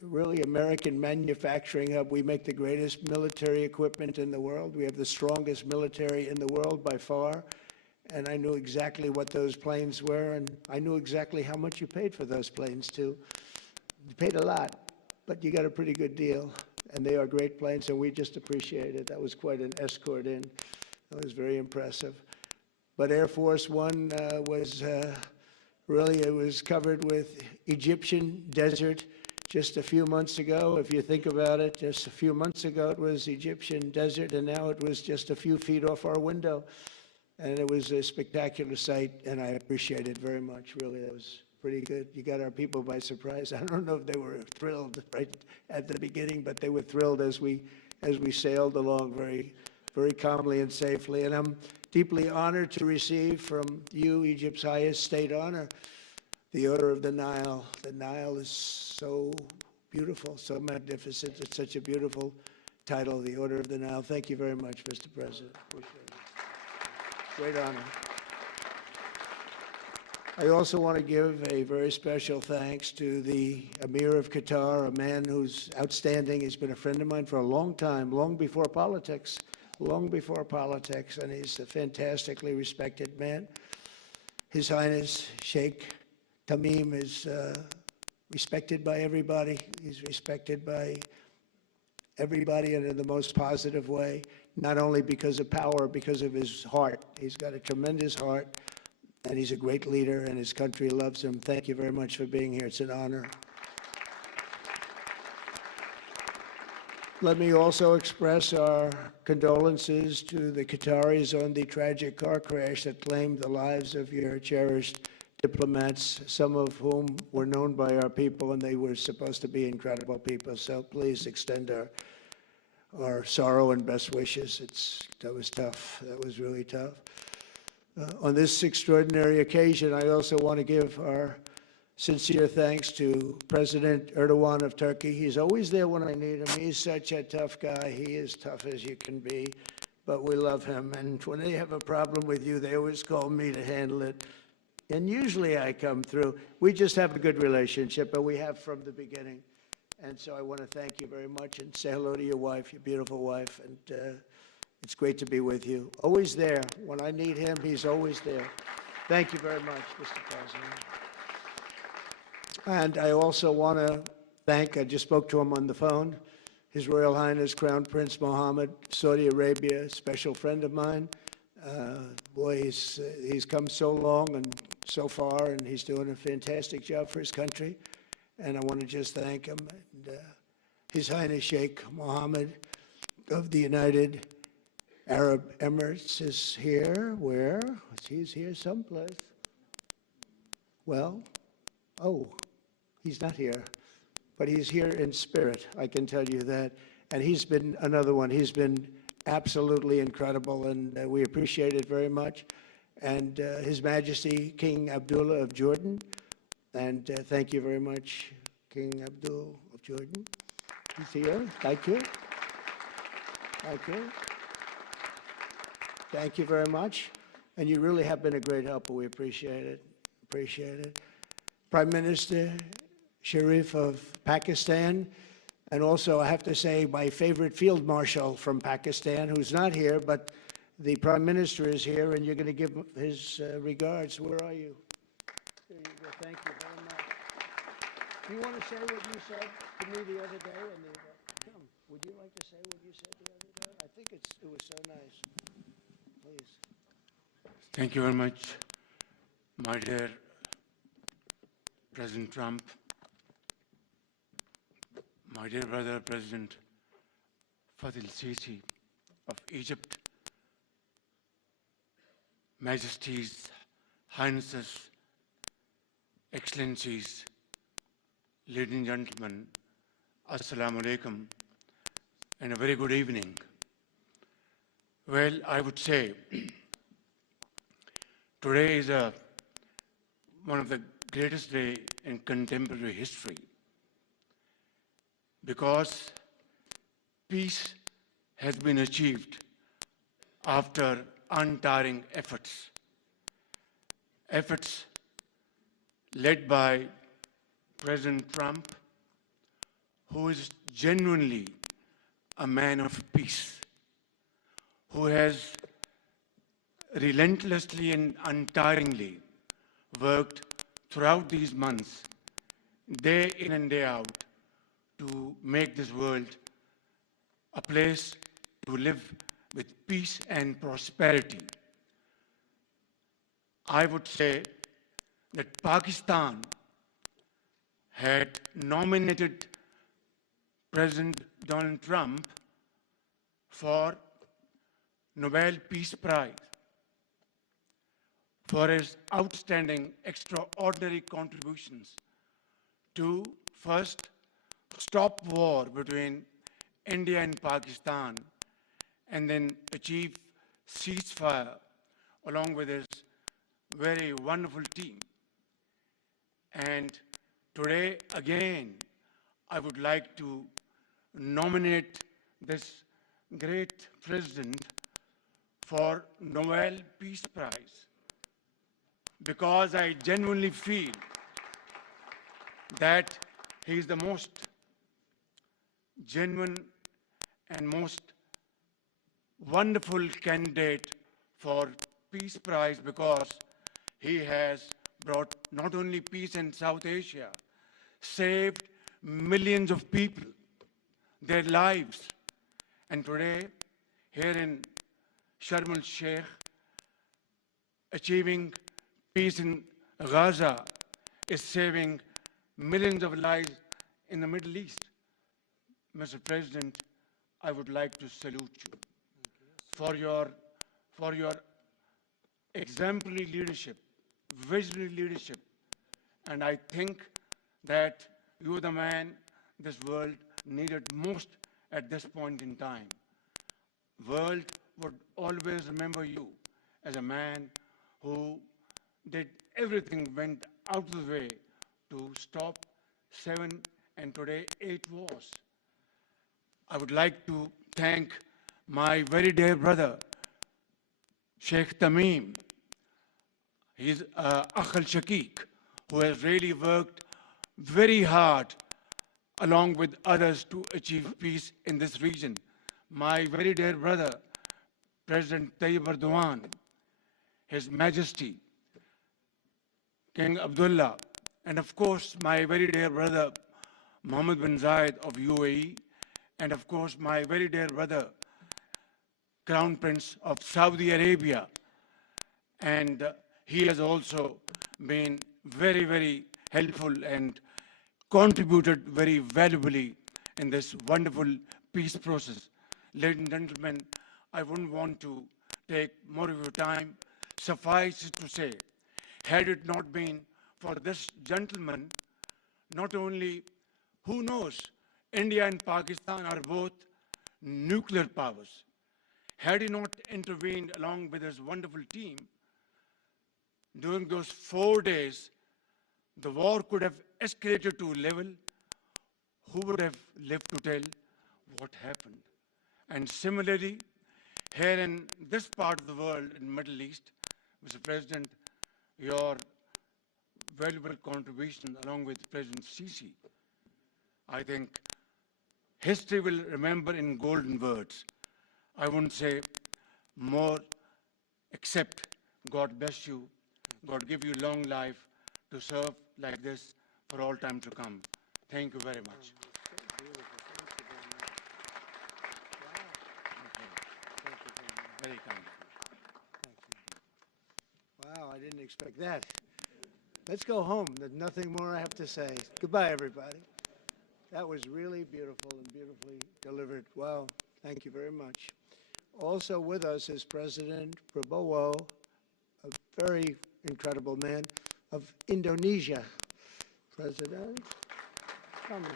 really American manufacturing hub. We make the greatest military equipment in the world. We have the strongest military in the world by far. And I knew exactly what those planes were, and I knew exactly how much you paid for those planes, too. You paid a lot, but you got a pretty good deal. And they are great planes, and we just appreciate it. That was quite an escort in. That was very impressive. But Air Force One was really, it was covered with Egyptian desert just a few months ago. If you think about it, just a few months ago it was Egyptian desert, and now it was just a few feet off our window. And it was a spectacular sight, and I appreciate it very much, really. That was pretty good. You got our people by surprise. I don't know if they were thrilled right at the beginning, but they were thrilled as we sailed along very, very calmly and safely. And I'm deeply honored to receive from you, Egypt's highest state honor, the Order of the Nile. The Nile is so beautiful, so magnificent. It's such a beautiful title, the Order of the Nile. Thank you very much, Mr. President. Appreciate it. Great honor. I also want to give a very special thanks to the Emir of Qatar, a man who's outstanding. He's been a friend of mine for a long time, long before politics, and he's a fantastically respected man. His Highness Sheikh Tamim is respected by everybody. He's respected by everybody and in the most positive way, not only because of power, because of his heart. He's got a tremendous heart, and he's a great leader, and his country loves him. Thank you very much for being here. It's an honor. Let me also express our condolences to the Qataris on the tragic car crash that claimed the lives of your cherished diplomats, some of whom were known by our people, and they were supposed to be incredible people. So please extend our sorrow and best wishes. That was tough. That was really tough. On this extraordinary occasion, I also want to give our sincere thanks to President Erdogan of Turkey. He's always there when I need him. He's such a tough guy. He is tough as you can be, but we love him. And when they have a problem with you, they always call me to handle it. And usually I come through. We just have a good relationship, but we have from the beginning. And so I want to thank you very much and say hello to your wife, your beautiful wife. And It's great to be with you. Always there. When I need him, he's always there. Thank you very much, Mr. President. And I also want to thank, I just spoke to him on the phone, His Royal Highness Crown Prince Mohammed, Saudi Arabia, a special friend of mine. Boy, he's come so long and so far, and he's doing a fantastic job for his country. And I want to just thank him. And, His Highness Sheikh Mohammed of the United Arab Emirates is here. Where? He's here someplace. Well, oh, he's not here. But he's here in spirit, I can tell you that. And he's been another one. He's been absolutely incredible, and we appreciate it very much. And His Majesty King Abdullah of Jordan. And thank you very much, King Abdul of Jordan. He's here. Thank you. Thank you. Thank you very much. And you really have been a great helper. We appreciate it. Appreciate it. Prime Minister Sharif of Pakistan, and also I have to say my favorite Field Marshal from Pakistan, who's not here, but the Prime Minister is here, and you're going to give his regards. Where are you? There you go. Thank you very much. Do you want to say what you said to me the other day? Come, would you like to say what you said the other day? I think it was so nice. Please. Thank you very much, my dear President Trump, my dear brother, President Fadil Sisi of Egypt, Majesties, Highnesses, Excellencies, ladies and gentlemen, Assalamu alaikum, and a very good evening. Well, I would say today is one of the greatest days in contemporary history, because peace has been achieved after untiring efforts led by President Trump, who is genuinely a man of peace, who has relentlessly and untiringly worked throughout these months, day in and day out, to make this world a place to live with peace and prosperity. I would say that Pakistan had nominated President Donald Trump for Nobel Peace Prize for his outstanding, extraordinary contributions to first stop war between India and Pakistan, and then achieve ceasefire along with his very wonderful team. And today, again, I would like to nominate this great president for Nobel Peace Prize, because I genuinely feel that he is the most genuine and most wonderful candidate for Peace Prize, because he has brought not only peace in South Asia, saved millions of people, their lives. And today, here in Sharm el-Sheikh, achieving peace in Gaza is saving millions of lives in the Middle East. Mr. President, I would like to salute you for your exemplary leadership, visionary leadership. And I think that you're the man this world needed most at this point in time. World would always remember you as a man who did everything, went out of the way to stop 7 and today 8 wars. I would like to thank my very dear brother, Sheikh Tamim. He's Akh al-Shaqiq, who has really worked very hard along with others to achieve peace in this region. My very dear brother, President Tayyip Erdogan, His Majesty, King Abdullah, and of course my very dear brother Mohammed bin Zayed of UAE, and of course my very dear brother Crown Prince of Saudi Arabia. And he has also been very, very helpful and contributed very valuably in this wonderful peace process. Ladies and gentlemen, I wouldn't want to take more of your time. Suffice it to say, had it not been for this gentleman, not only, who knows, India and Pakistan are both nuclear powers. Had he not intervened along with his wonderful team, during those 4 days, the war could have escalated to a level. Who would have lived to tell what happened? And similarly, here in this part of the world, in the Middle East, Mr. President, your valuable contribution along with President Sisi, I think history will remember in golden words. I wouldn't say more, except God bless you, God give you long life to serve like this for all time to come. Thank you very much. Very kind. Wow, I didn't expect that. Let's go home. There's nothing more I have to say. Goodbye, everybody. That was really beautiful and beautifully delivered. Wow, thank you very much. Also with us is President Prabowo, a very incredible man of Indonesia. President, come here.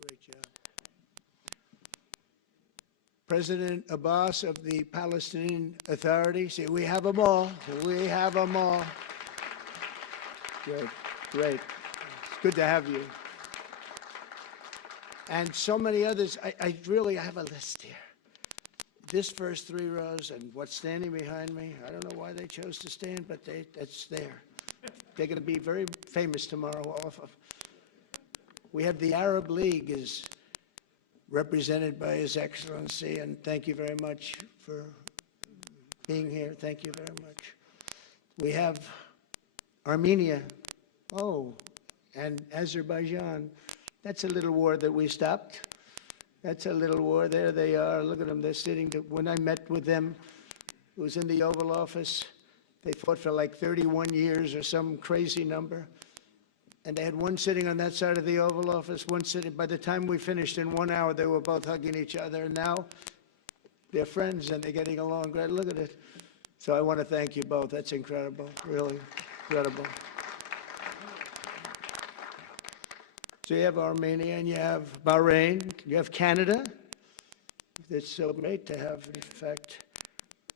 Great job. President Abbas of the Palestinian Authority. See, we have them all. We have them all. Great, great. It's good to have you. And so many others. I really have a list here. This first 3 rows and what's standing behind me, I don't know why they chose to stand, but it's there. They're going to be very famous tomorrow. All of them. We have the Arab League is represented by His Excellency, and thank you very much for being here. Thank you very much. We have Armenia, and Azerbaijan. That's a little war that we stopped. That's a little war. There they are. Look at them. They're sitting. When I met with them, it was in the Oval Office. They fought for like 31 years or some crazy number. And they had one sitting on that side of the Oval Office, one sitting. By the time we finished in 1 hour, they were both hugging each other. And now they're friends and they're getting along great. Look at it. So I want to thank you both. That's incredible. Really incredible. So you have Armenia and you have Bahrain, you have Canada. It's so great to have, in fact,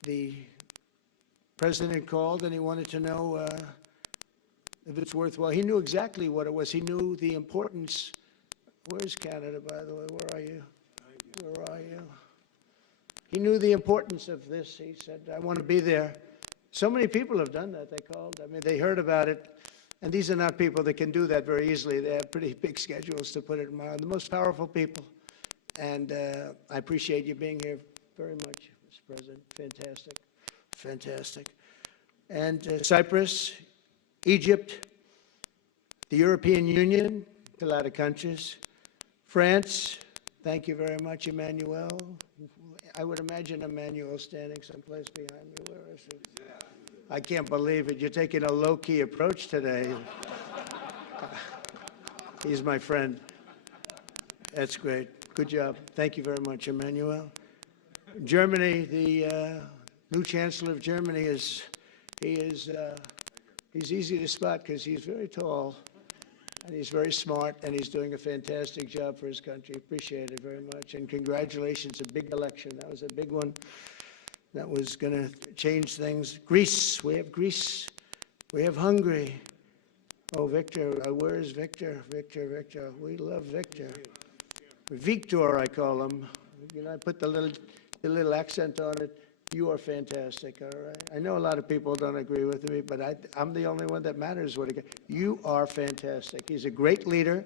the president called and he wanted to know if it's worthwhile. He knew exactly what it was. He knew the importance. Where's Canada, by the way? Where are you? Where are you? He knew the importance of this. He said, I want to be there. So many people have done that. They called. I mean, they heard about it. And these are not people that can do that very easily. They have pretty big schedules, to put it mildly. The most powerful people. And I appreciate you being here very much, Mr. President. Fantastic. Fantastic. And Cyprus, Egypt, the European Union, a lot of countries. France, thank you very much, Emmanuel. I would imagine Emmanuel standing someplace behind me. Where is he? I can't believe it. You're taking a low-key approach today. He's my friend. That's great. Good job. Thank you very much, Emmanuel. Germany, the new Chancellor of Germany he's easy to spot because he's very tall and he's very smart and he's doing a fantastic job for his country. Appreciate it very much. And congratulations, a big election. That was a big one. That was going to change things. Greece, we have Greece. We have Hungary. Oh, Victor, where is Victor? Victor. We love Victor. Victor, I call him. You know, I put the little accent on it. You are fantastic, all right? I know a lot of people don't agree with me, but I'm the only one that matters. You are fantastic. He's a great leader.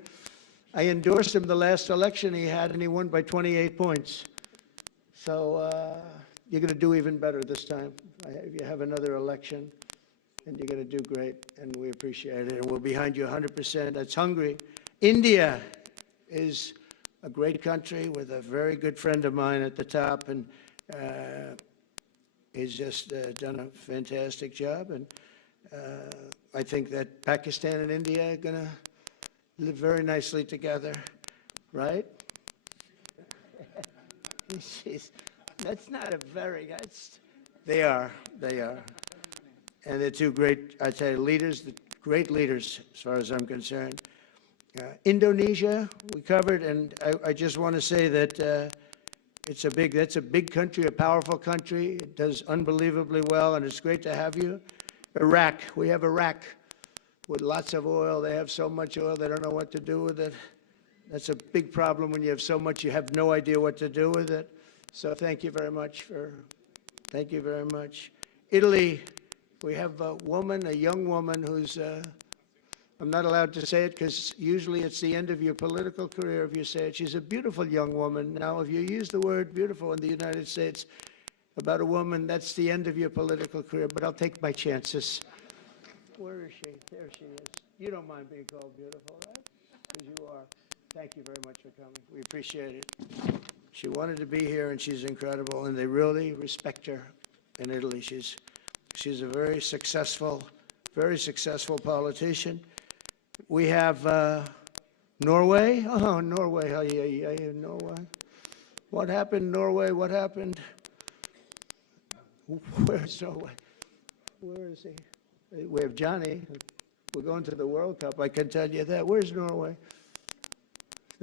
I endorsed him the last election he had, and he won by 28 points. So you're going to do even better this time. If you have another election, and you're going to do great, and we appreciate it. And we're behind you 100%. That's Hungary. India is a great country with a very good friend of mine at the top, and he's just done a fantastic job. And I think that Pakistan and India are going to live very nicely together, right? That's not a very, they are. And they're two great, I tell you, leaders, great leaders as far as I'm concerned. Indonesia, we covered, and I just want to say that that's a big country, a powerful country. It does unbelievably well, and it's great to have you. Iraq, we have Iraq with lots of oil. They have so much oil, they don't know what to do with it. That's a big problem when you have so much, you have no idea what to do with it. So thank you very much thank you very much. Italy, we have a woman, a young woman who's, I'm not allowed to say it because usually it's the end of your political career if you say it. She's a beautiful young woman. Now, if you use the word beautiful in the United States about a woman, that's the end of your political career, but I'll take my chances. Where is she? There she is. You don't mind being called beautiful, right? Because you are. Thank you very much for coming. We appreciate it. She wanted to be here, and she's incredible, and they really respect her in Italy. She's a very successful politician. We have Norway. Oh, Norway. Oh, yeah, Norway. What happened, Norway? What happened? Where's Norway? Where is he? We have Johnny. We're going to the World Cup. I can tell you that. Where's Norway?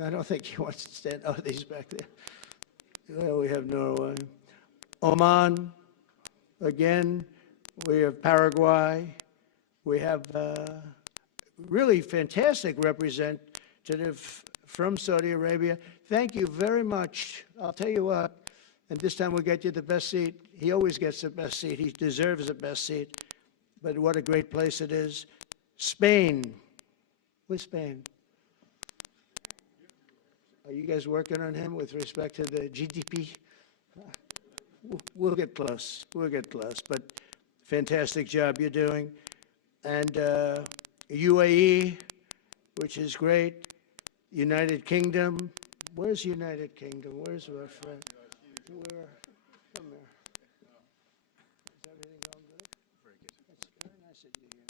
I don't think he wants to stand. Oh, he's back there. Well, we have Norway. Oman. Again, we have Paraguay. We have really fantastic representative from Saudi Arabia. Thank you very much. I'll tell you what, and this time we'll get you the best seat. He always gets the best seat. He deserves the best seat. But what a great place it is. Spain. Where's Spain? Are you guys working on him with respect to the GDP? We'll get close. We'll get close. But fantastic job you're doing. And UAE, which is great. United Kingdom. Where's United Kingdom? Where's our friend? Where? Come here. Is everything going good? Very good. That's very nice of you here.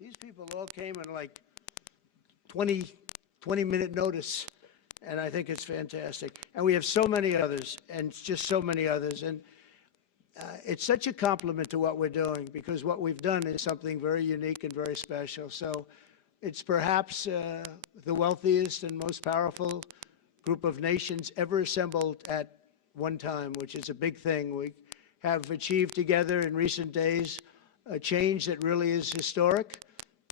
These people all came in like 20-minute notice. And I think it's fantastic. And we have so many others, and just so many others. And it's such a compliment to what we're doing, because what we've done is something very unique and very special. So it's perhaps the wealthiest and most powerful group of nations ever assembled at one time, which is a big thing. We have achieved together in recent days a change that really is historic,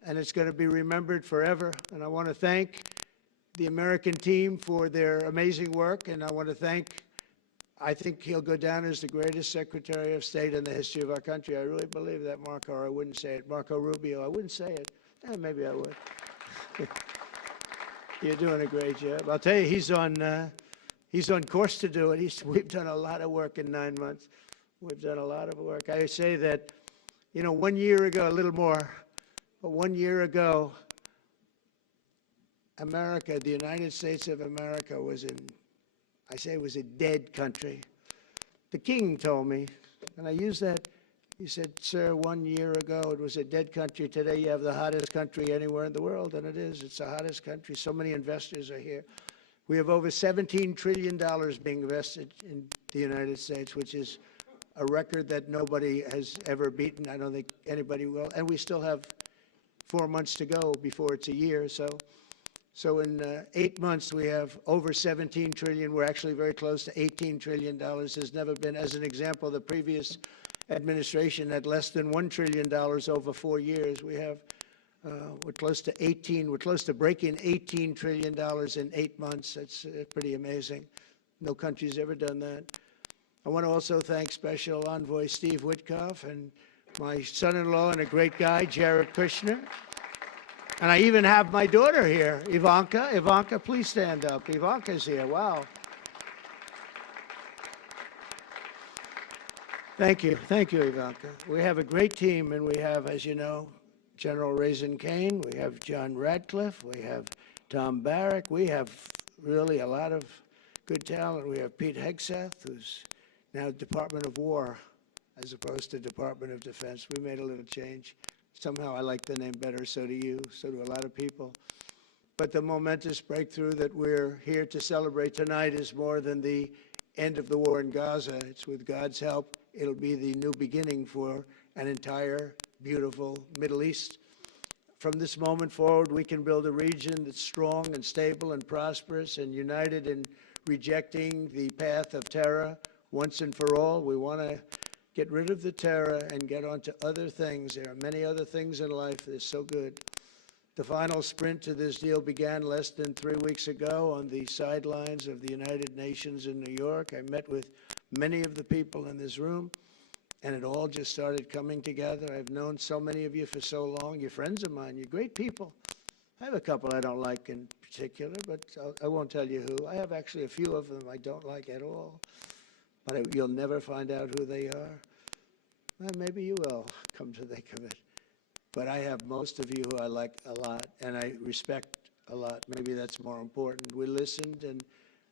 and it's going to be remembered forever. And I want to thank the American team for their amazing work, and I want to thank, I think he'll go down as the greatest Secretary of State in the history of our country. I really believe that, Marco, or I wouldn't say it. Marco Rubio, I wouldn't say it. Maybe I would. You're doing a great job. I'll tell you, he's on course to do it. We've done a lot of work in 9 months. We've done a lot of work. I say that, 1 year ago, a little more, but 1 year ago, America, the United States of America was it was a dead country. The king told me, and I use that, he said, sir, 1 year ago it was a dead country. Today you have the hottest country anywhere in the world, and it is. It's the hottest country. So many investors are here. We have over $17 trillion being invested in the United States, which is a record that nobody has ever beaten. I don't think anybody will. And we still have 4 months to go before it's a year. So in 8 months, we have over 17 trillion. We're actually very close to $18 trillion. There's never been, as an example, the previous administration had less than $1 trillion over 4 years. We have, we're close to breaking $18 trillion in 8 months. That's pretty amazing. No country's ever done that. I want to also thank Special Envoy Steve Witkoff and my son-in-law and a great guy, Jared Kushner. And I even have my daughter here, Ivanka. Ivanka, please stand up. Ivanka's here. Wow. Thank you. Thank you, Ivanka. We have a great team, and we have, as you know, General Raisin Kane. We have John Radcliffe. We have Tom Barrack. We have really a lot of good talent. We have Pete Hegseth, who's now Department of War as opposed to Department of Defense. We made a little change. Somehow I like the name better, so do you, so do a lot of people. But the momentous breakthrough that we're here to celebrate tonight is more than the end of the war in Gaza. It's with God's help, it'll be the new beginning for an entire beautiful Middle East. From this moment forward, we can build a region that's strong and stable and prosperous and united in rejecting the path of terror once and for all. We want to get rid of the terror and get on to other things. There are many other things in life that are so good. The final sprint to this deal began less than 3 weeks ago on the sidelines of the United Nations in New York. I met with many of the people in this room, and it all just started coming together. I've known so many of you for so long. You're friends of mine. You're great people. I have a couple I don't like in particular, but I won't tell you who. I have actually a few of them I don't like at all, but you'll never find out who they are. Well, maybe you will come to think of it. But I have most of you who I like a lot, and I respect a lot. Maybe that's more important. We listened, and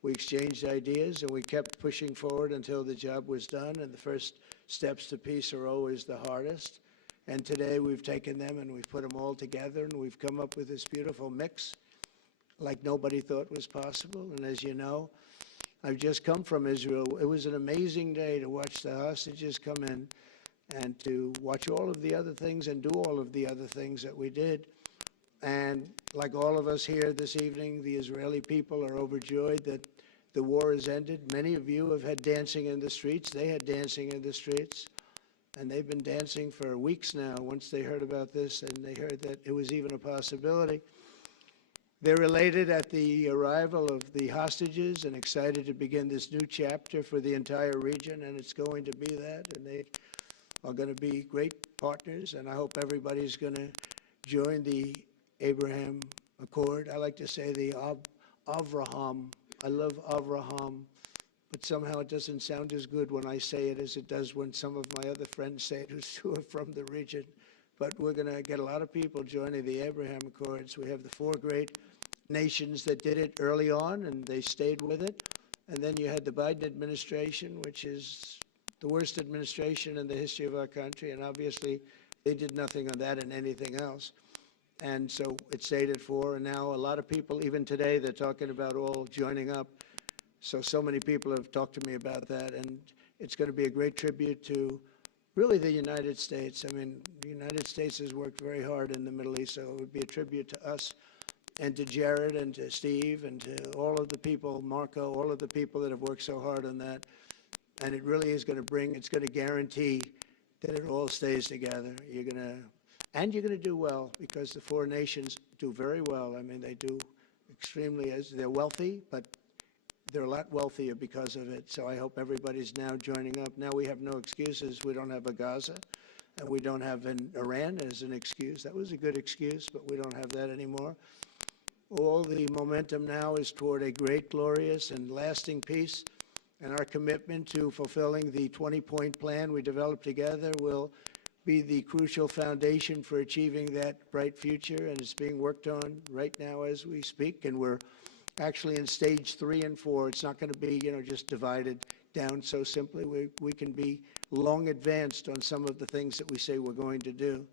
we exchanged ideas, and we kept pushing forward until the job was done, and the first steps to peace are always the hardest. And today we've taken them, and we've put them all together, and we've come up with this beautiful mix like nobody thought was possible. And as you know, I've just come from Israel. It was an amazing day to watch the hostages come in, and to watch all of the other things and do all of the other things that we did. And like all of us here this evening, the Israeli people are overjoyed that the war has ended. Many of you have had dancing in the streets. They had dancing in the streets. And they've been dancing for weeks now once they heard about this, and they heard that it was even a possibility. They're elated at the arrival of the hostages and excited to begin this new chapter for the entire region, and it's going to be that. And they are going to be great partners, and I hope everybody's going to join the Abraham Accord. I like to say the Avraham. I love Avraham, but somehow it doesn't sound as good when I say it as it does when some of my other friends say it who are from the region. But we're going to get a lot of people joining the Abraham Accords. We have the 4 great nations that did it early on, and they stayed with it. And then you had the Biden administration, which is the worst administration in the history of our country, and obviously they did nothing on that and anything else. And so it stayed at 4, and now a lot of people, even today, they're talking about all joining up. So many people have talked to me about that, and it's going to be a great tribute to really the United States. I mean, the United States has worked very hard in the Middle East, so it would be a tribute to us and to Jared and to Steve and to all of the people, Marco, all of the people that have worked so hard on that. And it really is going to it's going to guarantee that it all stays together. You're going to do well, because the 4 nations do very well. I mean, they do extremely, they're wealthy, but they're a lot wealthier because of it. So I hope everybody's now joining up. Now we have no excuses. We don't have a Gaza, and we don't have an Iran as an excuse. That was a good excuse, but we don't have that anymore. All the momentum now is toward a great, glorious, and lasting peace. And our commitment to fulfilling the 20-point plan we developed together will be the crucial foundation for achieving that bright future, and it's being worked on right now as we speak. And we're actually in stage 3 and 4. It's not going to be, just divided down so simply. We can be long advanced on some of the things that we say we're going to do.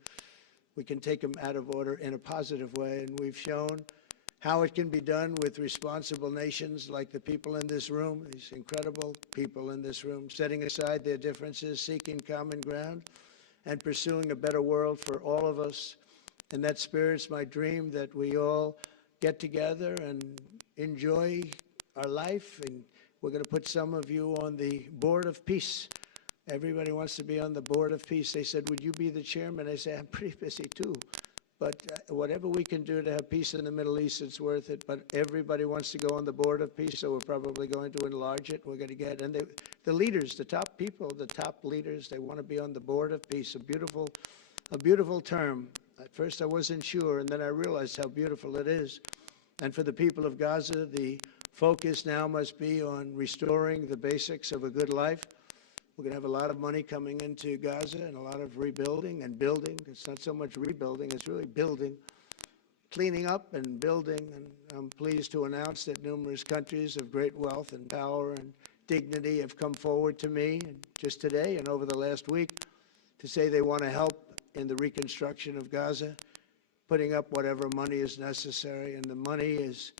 We can take them out of order in a positive way, and we've shown how it can be done with responsible nations like the people in this room, these incredible people in this room, setting aside their differences, seeking common ground, and pursuing a better world for all of us. And that spirit's my dream, that we all get together and enjoy our life. And we're going to put some of you on the Board of Peace. Everybody wants to be on the Board of Peace. They said, would you be the chairman? I say, I'm pretty busy too. But whatever we can do to have peace in the Middle East, it's worth it. But everybody wants to go on the Board of Peace, so we're probably going to enlarge it. We're going to get, and the leaders, the top people, the top leaders, they want to be on the Board of Peace. A beautiful term. At first I wasn't sure, and then I realized how beautiful it is. And for the people of Gaza, the focus now must be on restoring the basics of a good life. We're going to have a lot of money coming into Gaza and a lot of rebuilding and building. It's not so much rebuilding, it's really building, cleaning up and building. And I'm pleased to announce that numerous countries of great wealth and power and dignity have come forward to me just today and over the last week to say they want to help in the reconstruction of Gaza, putting up whatever money is necessary. And the money is,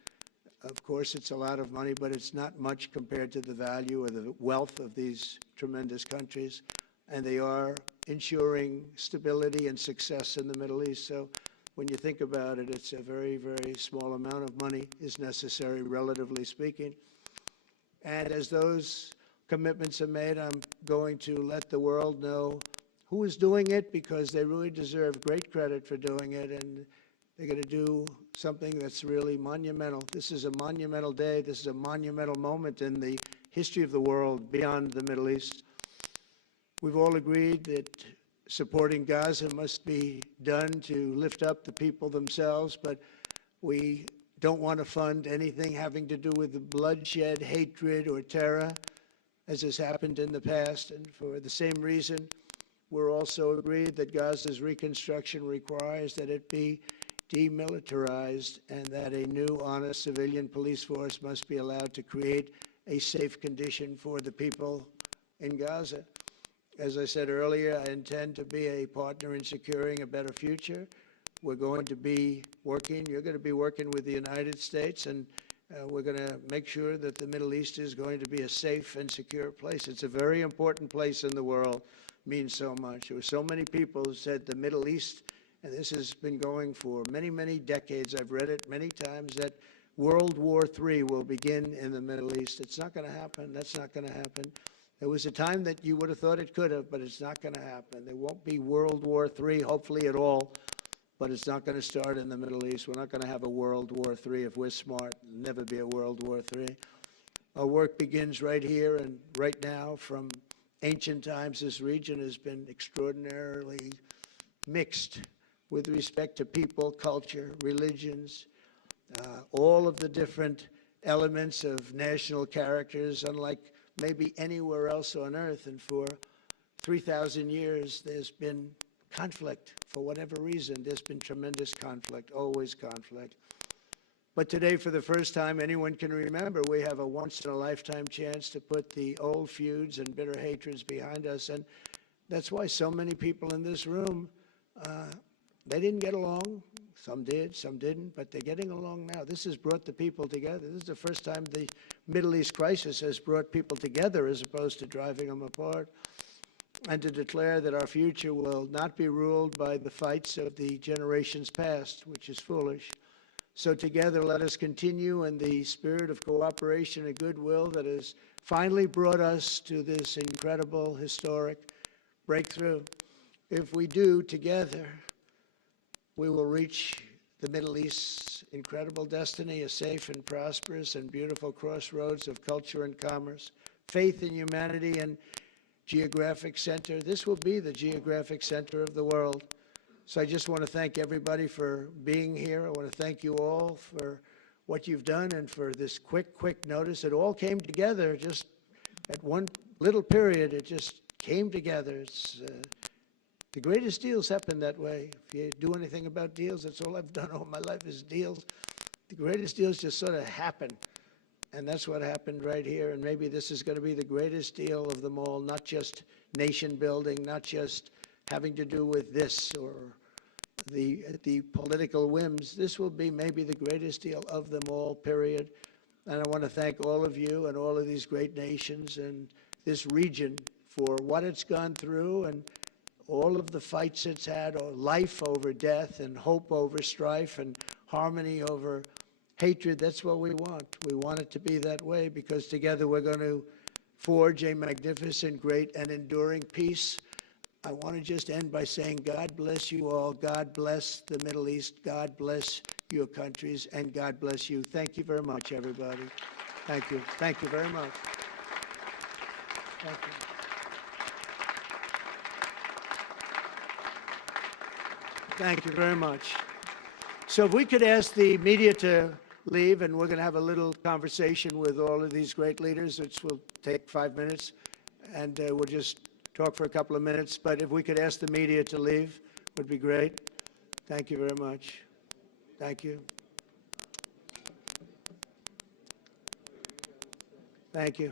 of course, it's a lot of money, but it's not much compared to the value or the wealth of these tremendous countries. And they are ensuring stability and success in the Middle East. So when you think about it, it's a very, very small amount of money is necessary, relatively speaking. And as those commitments are made, I'm going to let the world know who is doing it, because they really deserve great credit for doing it, and they're going to do something that's really monumental. This is a monumental day. This is a monumental moment in the history of the world beyond the Middle East. We've all agreed that supporting Gaza must be done to lift up the people themselves, but we don't want to fund anything having to do with bloodshed, hatred, or terror, as has happened in the past. And for the same reason, we're also agreed that Gaza's reconstruction requires that it be demilitarized and that a new, honest civilian police force must be allowed to create a safe condition for the people in Gaza. As I said earlier, I intend to be a partner in securing a better future. We're going to be working, you're going to be working with the United States, and we're going to make sure that the Middle East is going to be a safe and secure place. It's a very important place in the world. Means so much. There were so many people who said the Middle East, and this has been going for many, many decades. I've read it many times, that World War III will begin in the Middle East. It's not going to happen. That's not going to happen. There was a time that you would have thought it could have, but it's not going to happen. There won't be World War III, hopefully at all, but it's not going to start in the Middle East. We're not going to have a World War III if we're smart. There'll never be a World War III. Our work begins right here and right now. From ancient times, this region has been extraordinarily mixed with respect to people, culture, religions, all of the different elements of national characters, unlike maybe anywhere else on earth. And for 3,000 years, there's been conflict. For whatever reason, there's been tremendous conflict, always conflict. But today, for the first time anyone can remember, we have a once-in-a-lifetime chance to put the old feuds and bitter hatreds behind us. And that's why so many people in this room, they didn't get along. Some did, some didn't, but they're getting along now. This has brought the people together. This is the first time the Middle East crisis has brought people together as opposed to driving them apart. And to declare that our future will not be ruled by the fights of the generations past, which is foolish. So together, let us continue in the spirit of cooperation and goodwill that has finally brought us to this incredible, historic breakthrough. If we do together, we will reach the Middle East's incredible destiny, a safe and prosperous and beautiful crossroads of culture and commerce, faith in humanity, and geographic center. This will be the geographic center of the world. So I just want to thank everybody for being here. I want to thank you all for what you've done and for this quick notice. It all came together just at one little period. It just came together. It's the greatest deals happen that way. If you do anything about deals, that's all I've done all my life is deals. The greatest deals just sort of happen. And that's what happened right here. And maybe this is going to be the greatest deal of them all, not just nation building, not just having to do with this or the political whims. This will be maybe the greatest deal of them all, period. And I want to thank all of you and all of these great nations and this region for what it's gone through and all of the fights it's had, or life over death and hope over strife and harmony over hatred. That's what we want. We want it to be that way because together we're going to forge a magnificent, great, and enduring peace. I want to just end by saying God bless you all. God bless the Middle East. God bless your countries, and God bless you. Thank you very much, everybody. Thank you. Thank you very much. Thank you. Thank you very much. So if we could ask the media to leave, and we're going to have a little conversation with all of these great leaders, which will take 5 minutes, and we'll just talk for a couple of minutes. But if we could ask the media to leave, would be great. Thank you very much. Thank you. Thank you.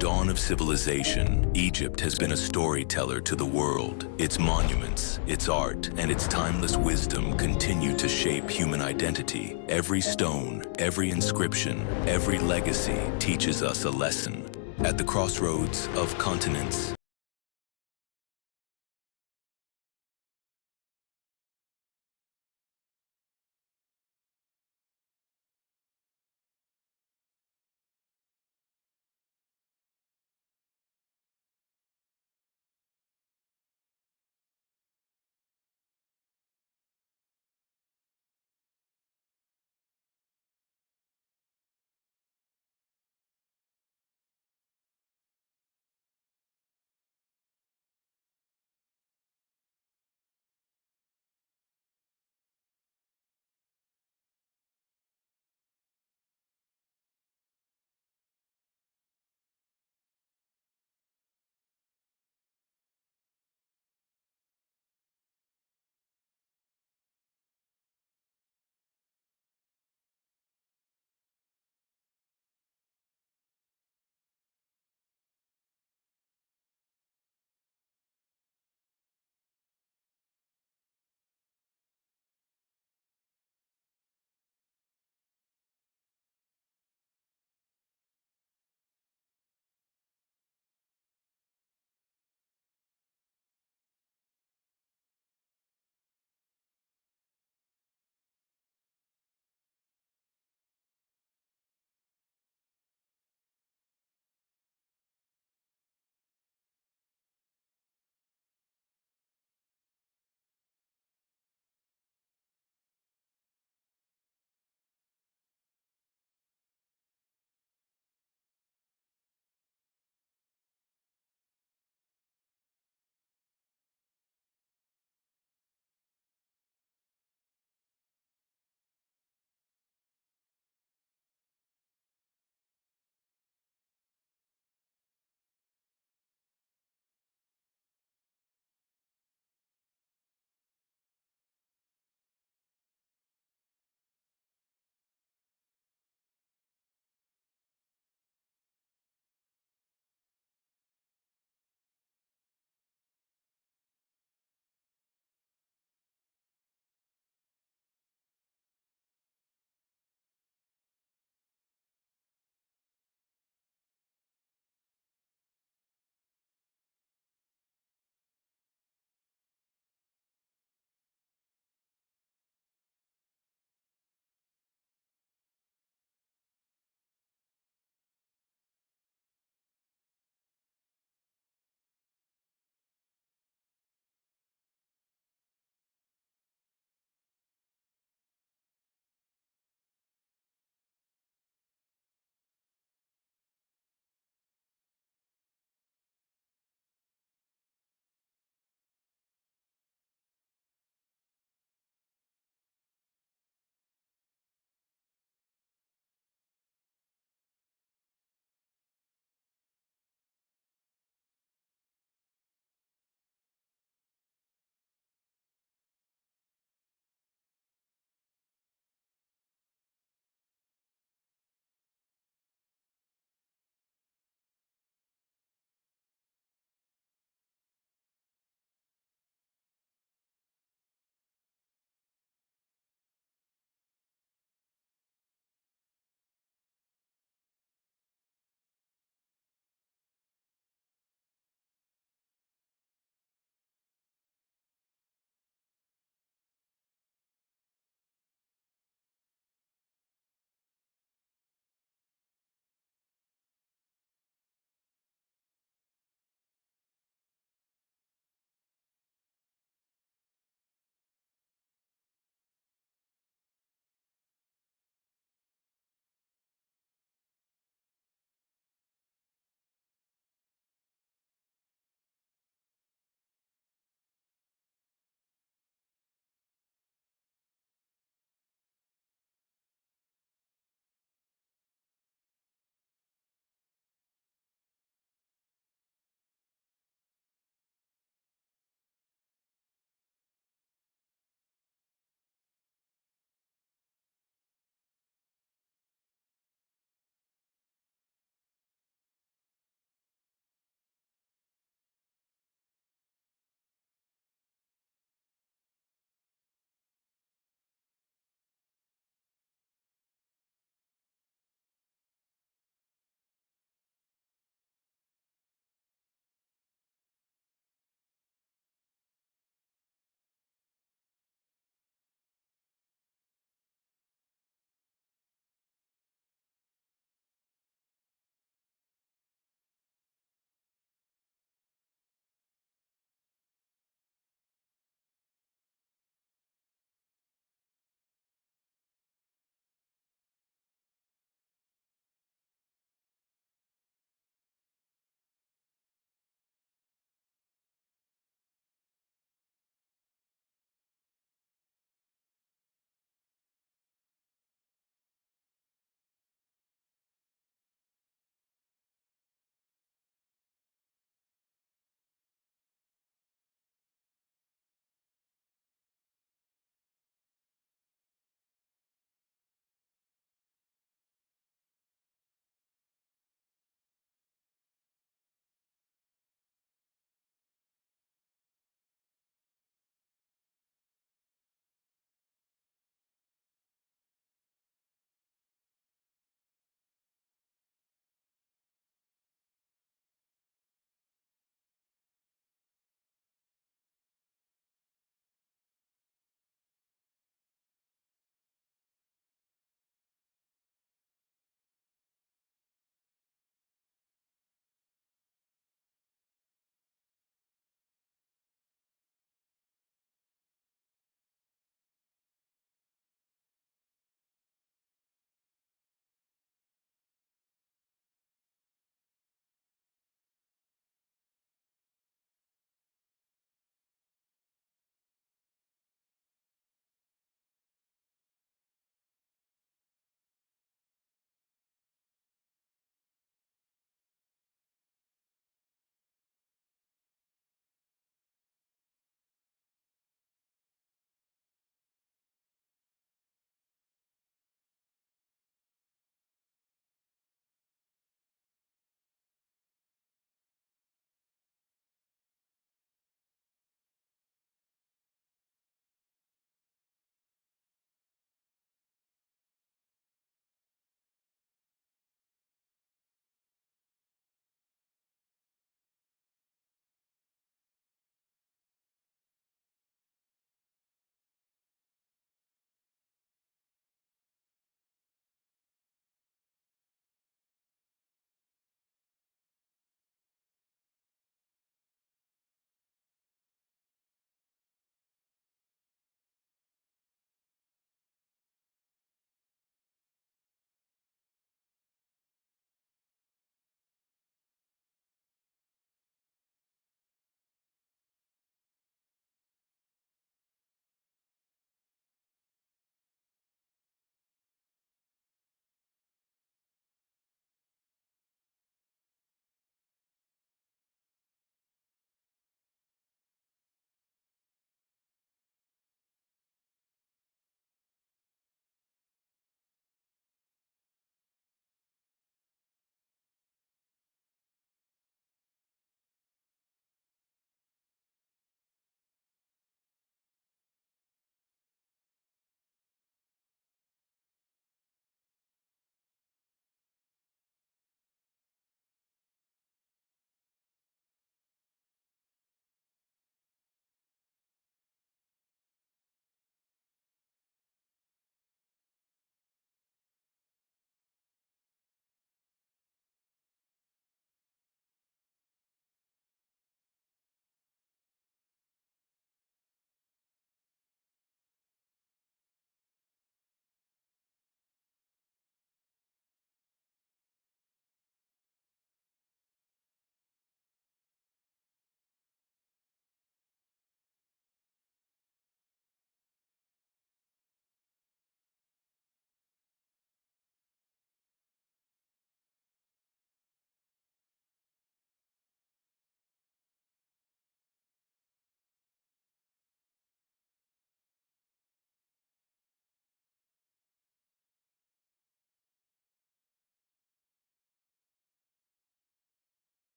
dawn of civilization, Egypt has been a storyteller to the world. Its monuments, its art, and its timeless wisdom continue to shape human identity. Every stone, every inscription, every legacy teaches us a lesson. At the crossroads of continents,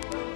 Egypt.